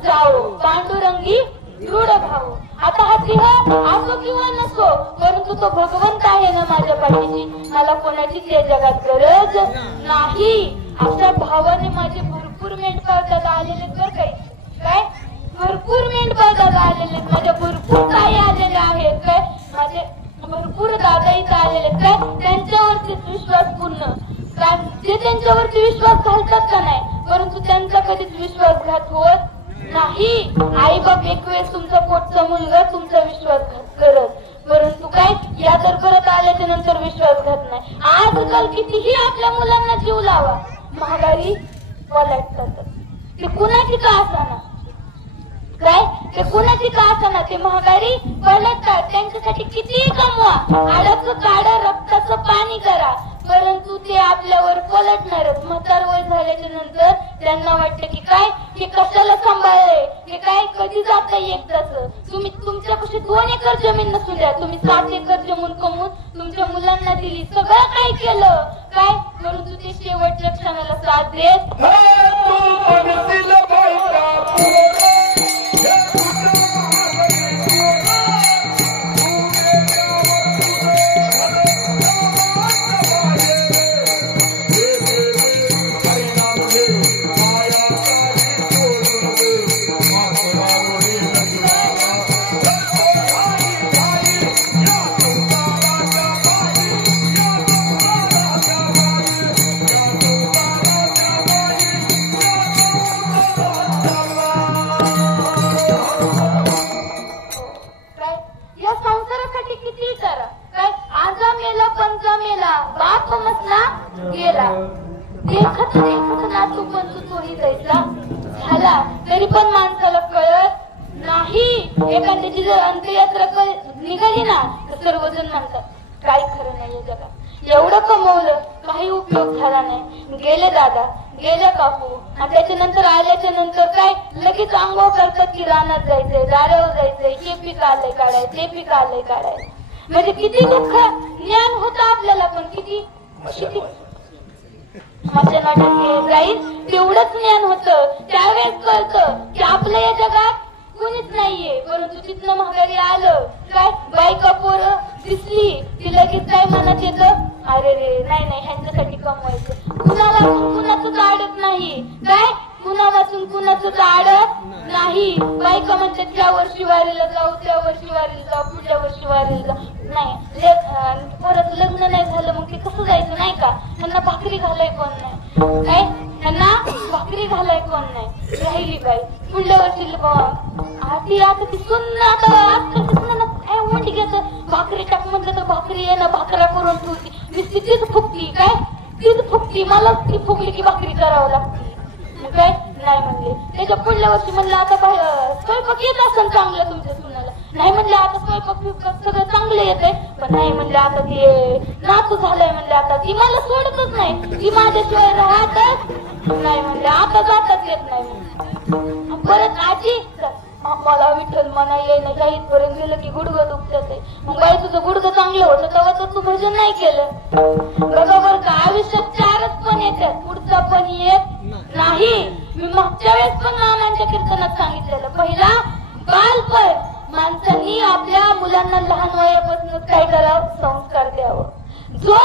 जाओ पांडुरंगी दृढ भाऊ. आता हा देह असो किंवा नसो परंतु तो भगवंत आहे ना माझ्या पाठीशी. मला कोणाचीच या जगात गरज नाही. अशा भावाने माझे भरपूर मेंढपाळतात आलेले तर काही काय भरपूर मेंढपाळतात आलेले माझ्या भरपूर काही आलेले आहेत. काय माझे भरपूर दादा इथं आलेले काय त्यांच्यावरतीच विश्वास पूर्ण काय जे त्यांच्यावरती विश्वास घालतात का नाही परंतु त्यांचा कधीच विश्वासघात होत नाही. आई बाप एक वेळेस तुमचा पोटचा मुलगा तुमचा विश्वासघात करत परंतु काय या दरबारात आल्याच्या नंतर विश्वासघात नाही. आजकाल कितीही आपल्या मुलांना जीव लावा महागारी पलटतात. ते कुणाची का असाना काय ते कुणाची का असाना ते महागारी पलटतात. त्यांच्यासाठी कितीही कमवा आडाचं काढा रक्ताचं पाणी करा परंतु ते आपल्यावर पलटणारच. म्हातार वय झाल्याच्या नंतर त्यांना वाटतं की काय हे कशाला सांभाळलंय हे काय कधी जाता एकदाच. तुम्ही तुमच्यापाशी 2 एकर जमीन नसून द्या तुम्ही 7 एकर जमीन कमवून तुमच्या मुलांना दिली सगळं काय केलं काय परंतु ते शेवटच्या क्षणाला साथ देत गेला देखत देखत नातू पंचू चोरी जायचा झाला तरी पण माणसाला कळत नाही. एखाद्याची जर अंत्ययात्रा निघाली ना तर सर्वजण म्हणतात काही खरं नाही जगात एवढं कमवलं काही उपयोग झाला नाही. गेले दादा गेले काकू आणि त्याच्यानंतर आल्याच्या नंतर काय लगेच आंघोळ करतात की रानात जायचंय दारावर जायचंय हे पीक आलंय काढाय ते पीक आलंय काढाय. म्हणजे किती दुःख ज्ञान होतं आपल्याला पण किती माझ्या नाटक जाईल तेवढंच ज्ञान होतं. त्यावेळेस कळतं की आपल्या या जगात कुणीच नाहीये परंतु तिथनं महागारी आलं काय बायका पोरं दिसली ती लगेच काय मनात येतं अरे रे नाही नाही ह्यांच्यासाठी कमवायचं. कुणाला कुणाच आडत नाही काय कुणा वाचून कुणाच आडत नाही. बायका म्हणतात त्या वर्षी वारीला जाऊ त्या वर्षी वारीला जाऊ पुढल्या वर्षी वारीला जाऊ नाही. परत लग्न नाही झालं मग ते कसं जायचं नाही का. त्यांना भाकरी घालाय कोण नाही काय त्यांना भाकरी घालाय कोण नाही. राहिली बाई पुढल्या वर्षी ती आता ती सुन्न आता आजकाल सुन्न काय म्हणते की आता भाकरी टाक म्हटलं तर भाकरी आहे ना भाकरा करून ठेवती नुसती तीच फुकती काय तीच फुकती मला ती फुकली की भाकरी करावं लागते काय नाही म्हणले. त्याच्या पुढल्या वर्षी म्हणलं आता स्वयंपाक येत असेल चांगलं तुमच्या सुनाला नाही म्हणलं आता स्वयंपाक बिपाक सगळं चांगलं येतंय, पण नाही म्हणलं आता ते नातू झालंय म्हणलं आता ती मला सोडतच नाही, ती माझ्याशिवाय राहतच नाही म्हणलं, आता जाताच येत नाही. परत आजी मला विठ्ठल म्हणा येईना ह्या इथपर्यंत गेलं की गुडघं दुखत आहे. मग बाई तुझं गुडघं चांगलं होतं तेव्हा तर तू भजन नाही केलं. बरोबर का? आयुष्यात 4च पण येतात, पुढचा पण येत नाही. मी मागच्या वेळेस पण मामांच्या कीर्तनात सांगितलेलं, पहिला बालपण. माणसांनी आपल्या मुलांना लहान वयापासून काय करावं? संस्कार द्यावं. जो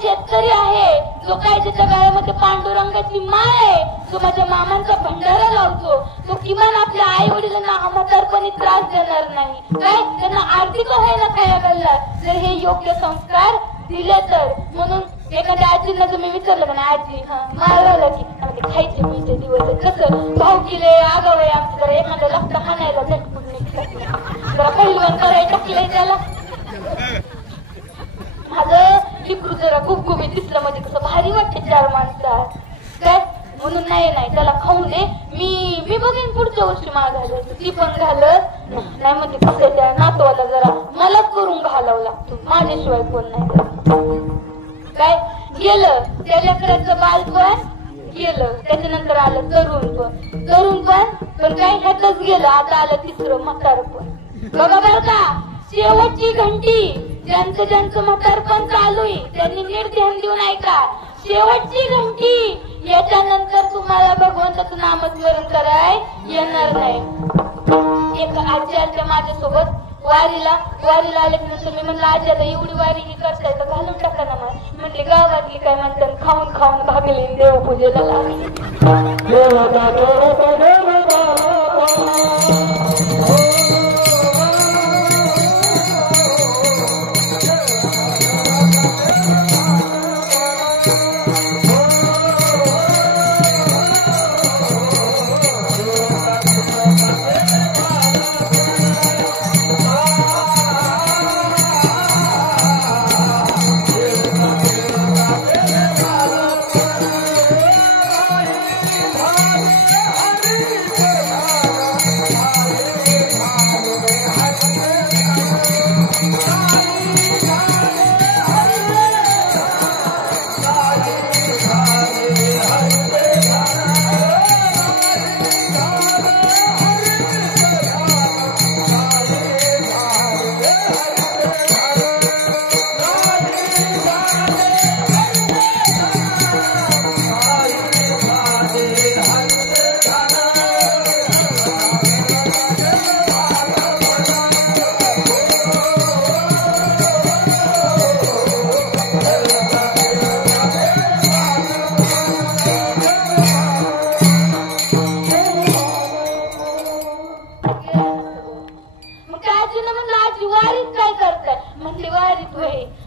शेतकरी आहे, जो काय त्याच्या गाळ्यामध्ये पांडुरंगाची माळ आहे, जो माझ्या मामांचा भंडारा लावतो, तो किमान आपल्या आई वडिलांना म्हातारपणी त्रास देणार नाही. काय त्यांना आर्थिक होईना खाया घालणार जर हे योग्य संस्कार दिले तर. म्हणून एखाद्या आजींना जर मी विचारलं म्हणा आजी मारला की खायचे पियचे दिवस कसं भाऊ किले आगाव आहे आमचं, जरा एखाद्या लागतं हाणायला झटपून निघतात, जरा पहिलवान करायला टाकलंय त्याला. माझं लिकरू जरा गुबगुबीत दिसलं म्हणजे कसं भारी वाटते 4 माणसात काय. म्हणून नाही त्याला खाऊन दे, मी बघेन पुढच्या वर्षी मला घालायचं. ती पण घालत नाही म्हणते कसं त्या नातवाला जरा मलाच करून घालावं लागतो, माझ्याशिवाय कोण नाही. काय गेलं त्या लेकराचं बालपण गेलं, त्याच्यानंतर आलं तरुणपण पण काय ह्यातच गेलं. आता आलं 3रं म्हातारपण. बघा बरं का, शेवटची घंटी ज्यांचं म्हातारपण चालू आहे त्यांनी नीट ध्यान देऊन ऐका. शेवटची घंटी याच्यानंतर तुम्हाला भगवंताचं नामस्मरण कराय येणार नाही. एक आजी आलत्या माझ्यासोबत वारीला आल्यानंतर मी म्हणलं आजी आता एवढी वारी ही करताय तर घालून टाका ना. म्हणले गावातली काय म्हणतात खाऊन भागली देवपूजेला लागली.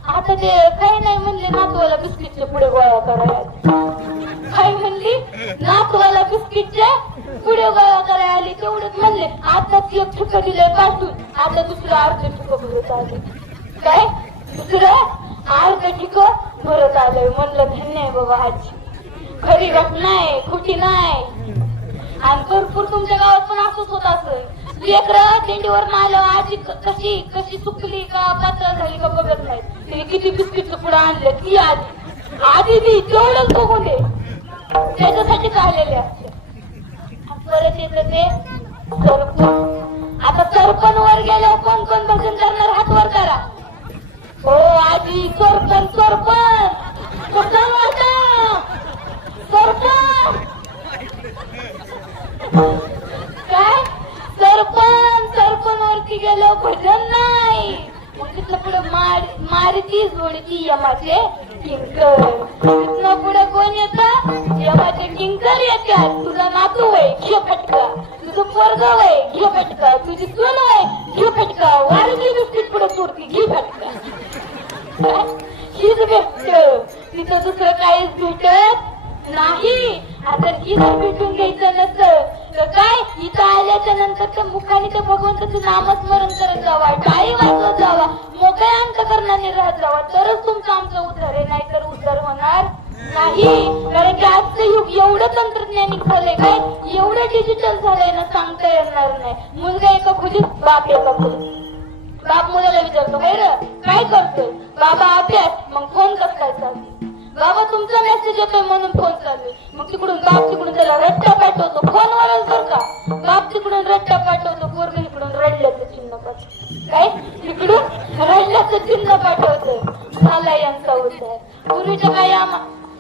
आता ते काही नाही म्हणले नातवाला बिस्किटचे पुढे गोळा करायला. काय म्हणली? नातवाला बिस्किटचे पुढे गोळा करायला आली. तेवढंच म्हणले आताच एक ठिकाण दिलंय पाठवून, आता दुसरं अर्ध ठिकाण भरत आले. काय दुसरं अर्ध ठिकाण भरत आलंय. म्हणलं धन्य आहे बाबा आजी, खरी घटना आहे, खोटी नाही. आणि भरपूर तुमच्या गावात पण असंच होत असेल. लेकरं दिंडीवर आलं आजी कशी चुकली का पातळ झाली का बघत नाही. तिने किती बिस्किटचं पुढे आणलं ती आधी ती तेवढंच बघून दे, त्याच्यासाठी आलेले असते. परत येतं ते सरपण. आता सरपण वर गेल्यावर कोण भजन करणार? हात वर करा. हो आजी सरपण कुठं वाटा सरपण काय सरपण वरती गेलो भजन नाही. मग तिथलं पुढे मारती जोडती यमाचे किंकर. तिथनं पुढे कोण येतं? यमाचे किंकर येतात. तुझा नातू आहे घे फटका, तुझं पोरग आहे घे फटका, तुझी सून आहे घे फटका, वारली बिस्किट पुढे चोरती घे फटका. हीच भेटत, तिथं दुसरं काहीच भेटत नाही. आता हीच भेटून घ्यायचं नसतं तर काय, इथं आल्याच्या नंतर त्या मुखाने त्या भगवंताचं नामस्मरण करत जावा, टाळी वाजवत जावा, मोकळ्या अंतकरणाने राहत जावा, तरच तुमचं आमचं उद्धार आहे. नाहीतर उद्धार होणार नाही. कारण की आजचं युग एवढं तंत्रज्ञानिक झालंय, काय एवढं डिजिटल झालंय ना सांगता येणार नाही. मुलगा एका खुलीत बाप एका खुलीत. बाप मुलाला विचारतो काय करतोय? बाबा अभ्यास. मग फोन कसं काय चालू? बाबा तुमचा मेसेज येतोय म्हणून फोन चालू. मग तिकडून बाप तिकडून त्याला रट्टा पाठवतो फोनवरच बर का. बाप तिकडून रट्टा पाठवतो, पोरग इकडून रडल्याचं चिन्ह पाठवतो. काय तिकडून रडल्याचं चिन्ह पाठवतोय. झाला यांचा उद्धार. पूर्वीच्या काय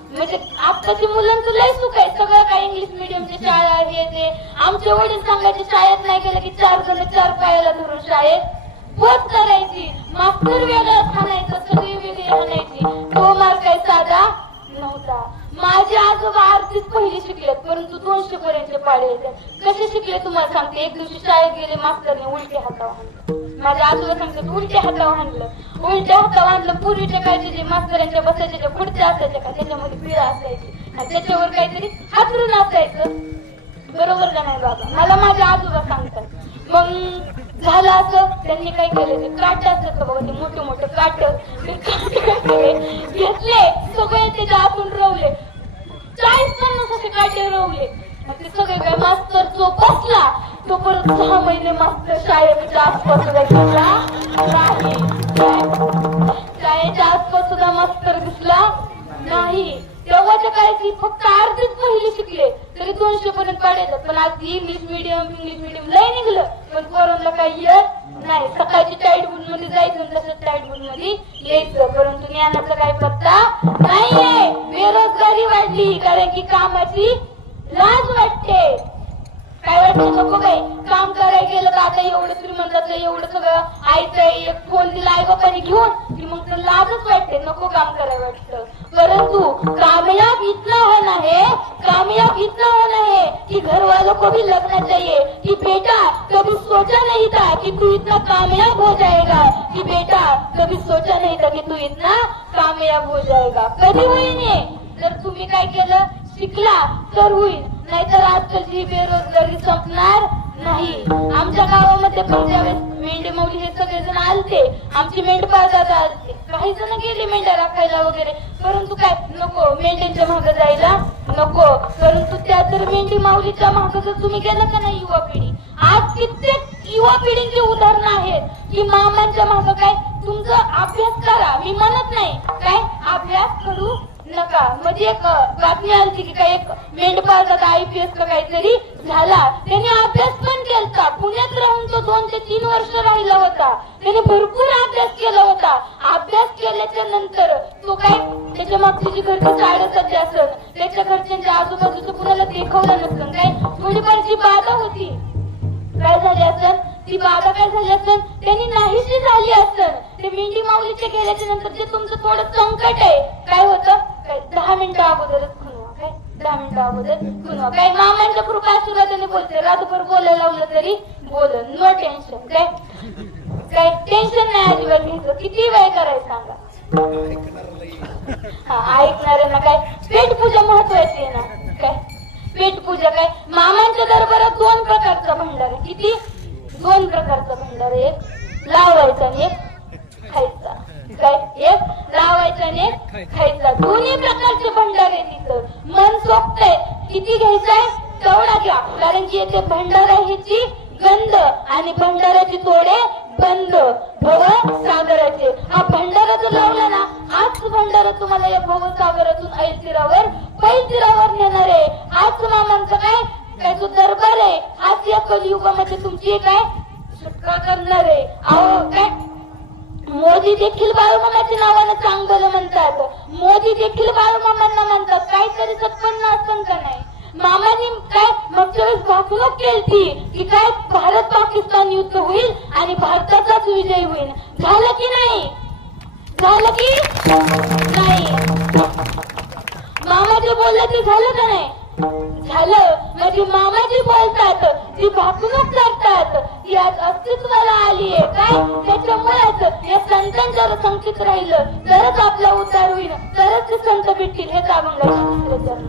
म्हणजे आत्ताची मुलांचं लय सुख आहे. सगळं काय इंग्लिश मिडियमची शाळा हे ते. आमचे वडील सांगायचे शाळेत नाही गेलं की 4 जण 4 पायाला धरून शाळेत पोच करायची. मास्तर वेगळा खाणायचं, सगळी वेगळी आणायची. तो मार काय साधा नव्हता. माझे आजोबा आरतीच पहिली शिकलेत, परंतु 200 पर्यंत पाडे येतात. कसे शिकले तुम्हाला सांगते. एक दिवशी शाळेत गेले, मास्तरने उलट्या हातावर हाणलं. माझे आजोबा सांगतात उलट्या हातावर हाणलं. उलट्या हातावर हाणलं. पूर्वीच्या काळचे जे मास्तरांच्या बसायच्या ज्या खुर्च्या असायच्या का त्याच्यामध्ये पिळा असायची आणि त्याच्यावर काहीतरी हातरून असायचं. बरोबर का नाही बाबा? मला माझे आजोबा सांगतात. मग झालं असं, त्यांनी काय केलं, ते काट असत बघा, ते मोठे मोठे काट घेतले, सगळे त्याच्या आतून रवले. 40-50 असे काटे रवले. ते सगळे काय मास्तर जो बसला तो परत 6 महिने मास्तर शाळेच्या आसपास सुद्धा नाही. शाळेच्या आसपास सुद्धा मास्तर दिसला नाही. तेव्हाच्या काळाची फक्त अर्धीच पहिली शिकले तरी 200 पर्यंत पाडायचं. पण आज इंग्लिश मिडियम लय निघलं, पण कोरोनाला काही येत नाही. सकाळची टाईट बुल मध्ये जायचं, तसंच टाईट बुल मध्ये यायचं, परंतु ज्ञानाचा काही पत्ता नाहीये. बेरोजगारी वाढली कारण की कामाची लाज वाटते. काय वाटतं नको बाई काम करायला गेलं तर आता एवढं श्रीमंताचं एवढं सगळं आयचं, एक फोन दिला आई बापाने घेऊन की मग तर लाजच वाटते, नको काम करायला वाटतं. परंतु कामयाब इतना होना है कि घर वालों को भी लगना चाहिए कि बेटा कभी सोचा नहीं था कि तू इतना कामयाब हो जाएगा, कि बेटा कभी सोचा नहीं था कि तू इतना कामयाब हो जाएगा. कधी होईने जर तुम्ही काय केलं, शिकला तर होईल, नाहीतर आजकालची बेरोजगारी संपणार नाही. आमच्या गावामध्ये पण ज्यावेळेस मेंढे माऊली हे सगळेजण आलते, आमची मेंढपाळ दादा आलते, काही जण गेले मेंढ्या राखायला वगैरे, परंतु काय नको मेंढ्यांच्या मागे जायला नको. परंतु त्या जर मेंढी माऊलीच्या मागे जर तुम्ही गेला का नाही, युवा पिढी, आज कित्येक युवा पिढींची उदाहरणं आहेत की मामांच्या मागे काय तुमचा अभ्यास करा, मी म्हणत नाही काय अभ्यास करू नका. म्हणजे एक बातमी आली की काय एक मेंढपाळ दादा IPS का काहीतरी झाला, त्याने अभ्यास पण केला. पुण्यात राहून तो 2 ते 3 वर्ष राहिला होता. त्याने भरपूर अभ्यास केला होता. अभ्यास केल्याच्या नंतर तो काय त्याच्या मागची जी घरची साडेसज्ज असेल, त्याच्या घरच्यांच्या आजूबाजूचं कुणाला देखवलं नसेल, काय थोडीफारची बाधा होती, काय झाली असेल ती बाधा, काय झाली असेल त्यांनी नाहीशी झाली असेल. ते मेंढी माऊलीचे गेल्याच्या नंतर जे तुमचं थोडं संकट आहे, काय होतं, काय 10 मिनिटं अगोदरच खुणवा, काय 10 मिनिटं अगोदर खुणवा, काय मामांच्या कृपा आशीर्वादाने बोलते, रातभर बोलायला लावलं तरी बोलन, नो टेन्शन, काय टेन्शन नाही अजिबात घ्यायचं. किती वेळ करायचं सांगा. हा ऐकणाऱ्यांना काय पेटपूजा महत्वाची आहे ना. काय पेटपूजा, काय मामांच्या दरबारात 2 प्रकारचा भंडार आहे. किती? 2 प्रकारचा भंडार, एक लावायचा आणि एक खायचा. काय एक लावायचा आणि एक खायचा, दोन्ही प्रकारचे भंडार आहे. तिथं मन सोपतंय, किती घ्यायचंय तेवढा घ्या, कारण की येथे भंडाराची गंध आणि भंडाराची तोडे बंद भवसागराचे. हा भंडारा जर लावला ना, हाच भंडारा तुम्हाला या भवसागरातून ऐतीरावर पैतीरावर नेणार आहे. हाच मामांचा काय जो दरबार आहे, हाच या कलियुगामध्ये तुमची काय सुटका करणार आहे. अहो काय मोदी देखील बाळूमामाच्या नावानं चांगलं म्हणतात, मोदी देखील बाळूमामांना म्हणतात. काहीतरी सत्पन्न असतं का नाही. मामांनी काय मागच्या वेळेस भाकणूक केली की काय भारत पाकिस्तान युद्ध होईल आणि भारताचाच विजय होईल. झालं की नाही? झालं की नाही? मामाजी बोलले ते झालं का नाही? झालं. म्हणजे मामाजी बोलतात, ती भाकणूक करतात, ती आज अस्तित्वाला आली आहे. काय त्याच्यामुळेच या संतांच्या संचित राहिलं तरच आपला उद्धार होईल, तरच ते संत भेटतील. हे अभंगाचे चरण.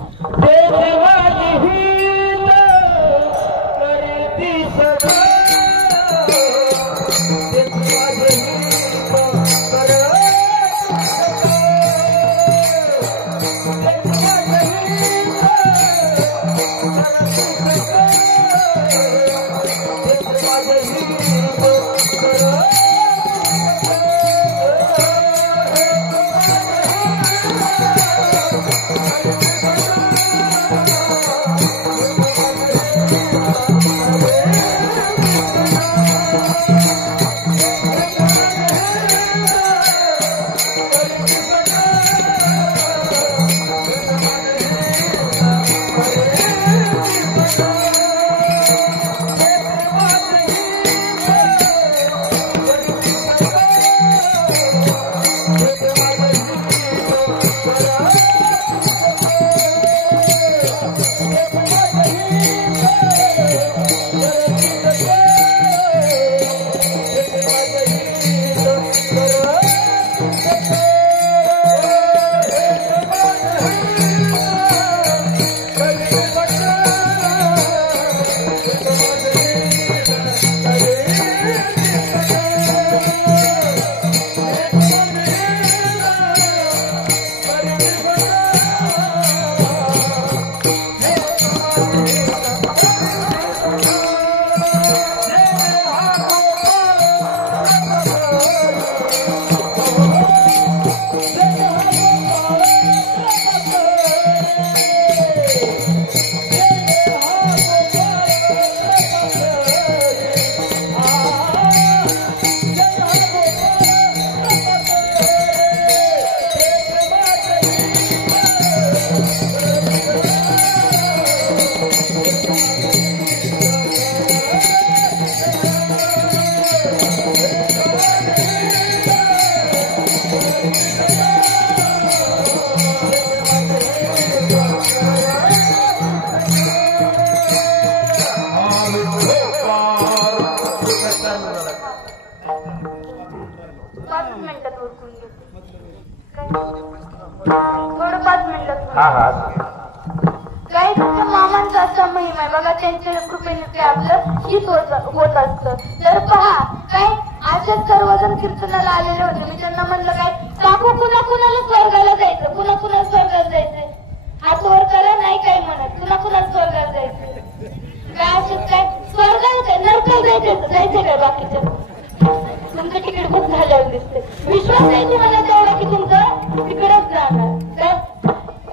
थोडं 5 मिनिटात हा हा काही तुमच्या मामांचा असा महिमा आहे बघा, त्यांच्या कृपेने ते आपलं हित होत असतं. तर पहा काय अशाच सर्वजण कीर्तनाला आलेले होते. मी त्यांना म्हणलं काय काकू कुणा कुणाला स्वर्गाला जायचं, कुणा कुणाला स्वर्गाला जायचं, हात वर करा, नाही काय म्हणत, कुणा कुणाला स्वर्गाला जायचं, काय असं काय स्वर्गाला काय नरकाला जायचंय काय बाकीचं, तुमचं तिकीट बुक झाल्यावर दिसते. विश्वास नाही तुम्हाला तेवढा की तुमचं तिकडच जाणार काय.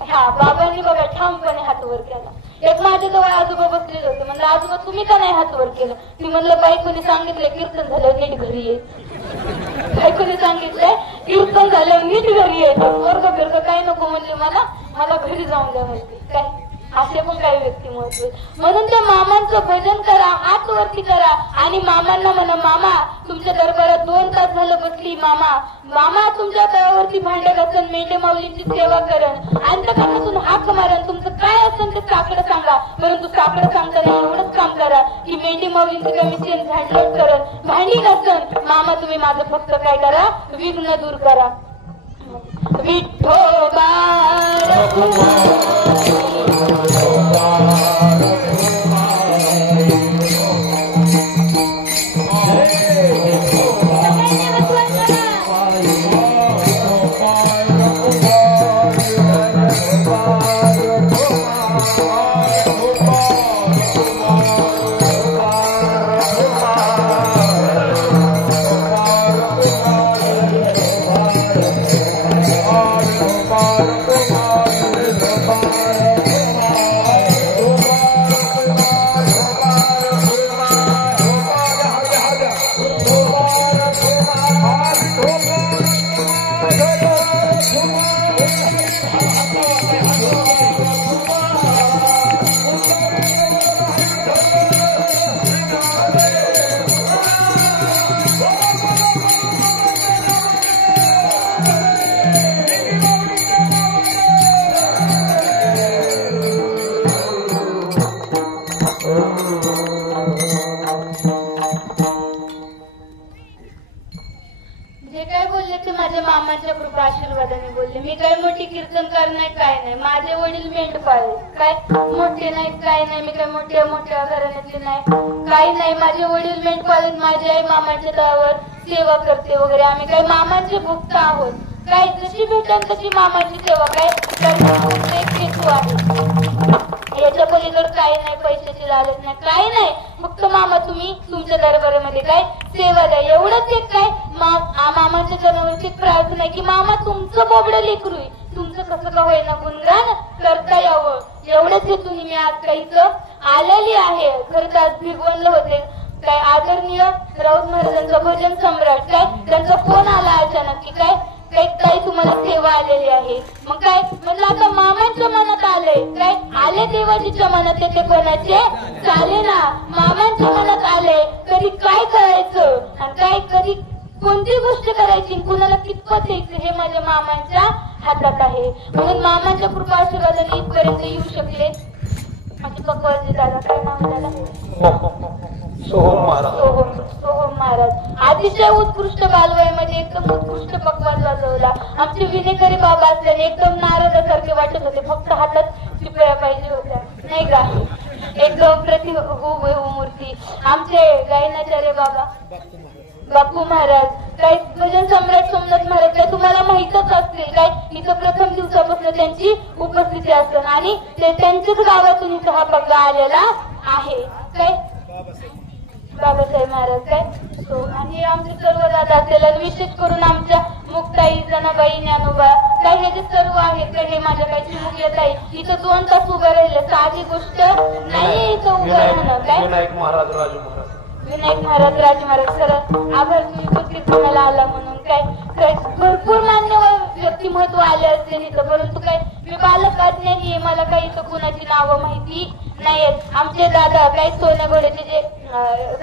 हा बाबांनी बघा ठामपणे हात वर केला. एक माझ्या जवळ आजोबा बसलेले होते. म्हणलं आजोबा तुम्ही का नाही हात वर केलं. ती म्हणलं बायकोने सांगितलंय कीर्तन झाल्यावर नीट घरी ये. बायकोने सांगितलंय कीर्तन झाल्यावर नीट घरी यायचं, वर्ग बिर्ग काय नको म्हणले, मला घरी जाऊन द्या म्हणते. काय असे पण काही व्यक्तिमत्व. म्हणून त्या मामांचं भजन करा, हात वरती करा आणि मामांना म्हणा मामा तुमच्या दरबारात 2 तास झालं बसली, मामा तुमच्या तळावरती भांडे घासून मेंढे माऊलींची सेवा करण, अंतकरणातून हाक मारण, तुमचं काय असेल ते साकडं सांगा, परंतु साकडं सांगताना एवढंच काम करा की मेंढे माऊलींची कमिशन झाडलोट करण, भांडी घासन, मामा तुम्ही माझं फक्त काय करा विघ्न दूर करा. विठोबा मामाच्या कृपा आशीर्वादाने बोलले. मी काय मोठी कीर्तनकार नाही, काय नाही. माझे वडील मेंढपाळ काय मोठे नाहीत, काय नाही. मी काय मोठ्या घराण्यातले नाही, काही नाही. माझे वडील मेंढपाळ, माझी आई मामाच्या तळावर सेवा करते वगैरे. आम्ही काय मामांचे भक्त आहोत. काय जशी भेटेल तशी मामाची सेवा काय एक हेतू आहे. याच्या पलीकडे काही नाही, पैशाची लालच नाही, काही नाही. फक्त मामा तुम्ही तुमच्या दरबारामध्ये काय सेवा द्या, एवढंच एक काय मामाच्या चरणावरती प्रार्थना आहे की मामा तुमचं बोबडं लेकरू आहे, तुमचं कसं का होईना गुणगान करता यावं, एवढंच हेतून मी आज काही आलेली आहे. खरं तर आज भिगवणलं होते काय आदरणीय राऊत महाराजांचा भजन सम्राट काय त्यांचा फोन आला अचानक की काय काही तुम्हाला सेवा आलेली आहे. मग काय म्हटलं आता मामांच्या मनात आलंय काय आले देवाजीच्या मनात येते कोणाचे चाले ना. मामांच्या मनात आले कधी काय करायचं आणि काय कधी कोणती गोष्ट करायची कुणाला कितपत यायचं हे माझ्या मामांच्या हातात आहे. म्हणून मामांच्या कृपा आशीर्वादाने इथपर्यंत येऊ शकले. माझे पकवाजी दादा काय नाव दादा सोहम महाराज अतिशय उत्कृष्ट बालवयामध्ये एकदम उत्कृष्ट पकवान वाजवला. आमचे विनेकरी बाबा असल्याने एकदम नारदासारखे वाटत होते, फक्त हातात चिपळ्या पाहिजे होत्या नाही का, एकदम प्रतिभू मूर्ती. आमचे गायनाचार्य बाबा बापू महाराज काय भजन सम्राट सोमनाथ महाराज काय तुम्हाला माहितच असतील काय इथं प्रथम दिवसापासून त्यांची उपस्थिती असते आणि ते त्यांच्याच गावातून इथं हा पगला आलेला आहे काय बाबासाहेब महाराज काय तो. आणि आमचे सर्व दादा असलेला विशेष करून आमच्या मुक्ताई जनाबाई ज्ञानोबा काय हे जे सर्व आहेत काय हे माझ्या काही चिमुक येत आहे. इथं 2 तास उभं राहिलं साधी गोष्ट नाही इथं उभं राहणं काय. विनायक महाराज राजू महाराज सर आभार तुम्ही कीर्तनाला आला म्हणून काय काय भरपूर मान्यवर व्यक्तिमत्व आले असते इथं, परंतु काय मी बालक अज्ञानी आहे, मला काही इथं कुणाची नावं माहिती नाहीयेत. आमचे दादा काय सोन्या घोड्याचे जे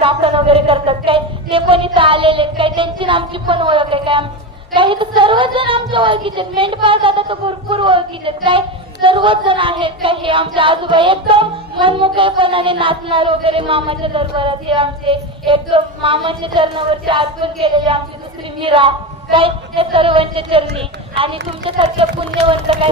काकण वगैरे करतात काय ते पण इथं आलेले काय त्यांची आमची पण ओळख आहे काय काही तर सर्वजण आमच्या ओळखीचे. मेंढपाळ दादा तर भरपूर ओळखीचे काय सर्वच जण आहेत काय. हे आमचे आजोबा एकदम मनमोकळेपणाने नाचणार वगैरे मामाच्या दरबारात, हे आमचे एकदम मामाच्या चरणावरती अर्पण केलेले आमचे श्री मीरा काय त्या सर्वांच्या चरणी आणि तुमच्यासारख्या पुण्यवंत काय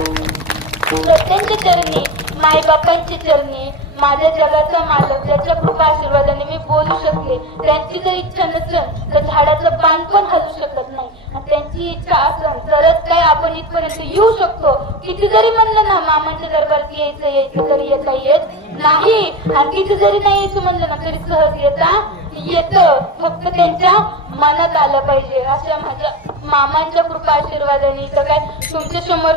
सत्यांच्या चरणी, मायबापांच्या चरणी, माझ्या जगाचा मालक ज्याच्या कृपा आशीर्वादाने मी बोलू शकले, त्यांची जर इच्छा नसेल तर झाडाचं पान पण हलू शकत नाही. आणि त्यांची इच्छा असेल तरच काय आपण इथपर्यंत येऊ शकतो. किती जरी म्हणलं ना मामांच्या दरबारात यायचं तरी येता येत नाही. आणि किती जरी नाही यायचं म्हणलं ना तरी सहज येतं. फक्त त्यांच्या मनात आलं पाहिजे. अशा माझ्या मामांच्या कृपा आशीर्वादाने तर काय तुमच्या समोर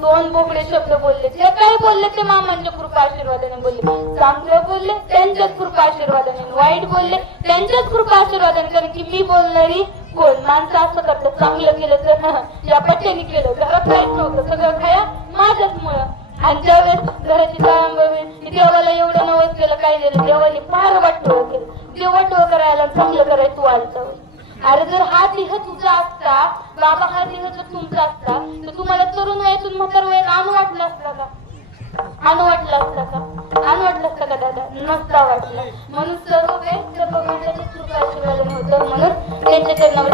दोन बोकडे शब्द बोलले. जे काही बोलले ते मामांच्या कृपा आशीर्वादाने बोलले. चांगलं बोलले त्यांच्याच कृपा आशीर्वादाने, वाईट बोलले त्यांच्याच कृपा आशीर्वादाने. कारण की मी बोलणारी कोण माणसं असं करतं, चांगलं केलं तर या पट्ट्याने केलं, घरात काहीच नव्हतं, सगळं खाया माझ्याच मुळे. आणि ज्यावेळेस घराची तांबवी देवाला एवढं नवस केलं, काय दिलं देवाने फार वाटवं केलं. ते वाटवं करायला चांगलं करायचं तू आलतं. अरे जर हा देह तुझा असता, बाबा हा देह जर तुमचा असता तर तुम्हाला तरुण वयातून म्हातार वयात आणू वाटलं असतं का? आणू वाटलं असतं का दादा? नसता वाटलं. म्हणून सर्व काही त्या भगवंताची कृपा आशीर्वादाने होतं. म्हणून त्यांच्या चरणावर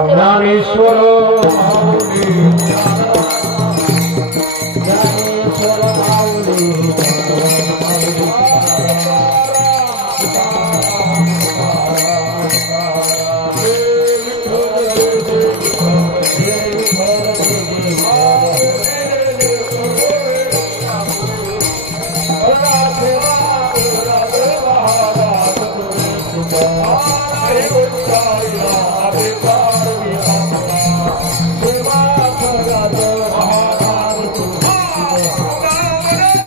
Hare Krishna, Hare Krishna.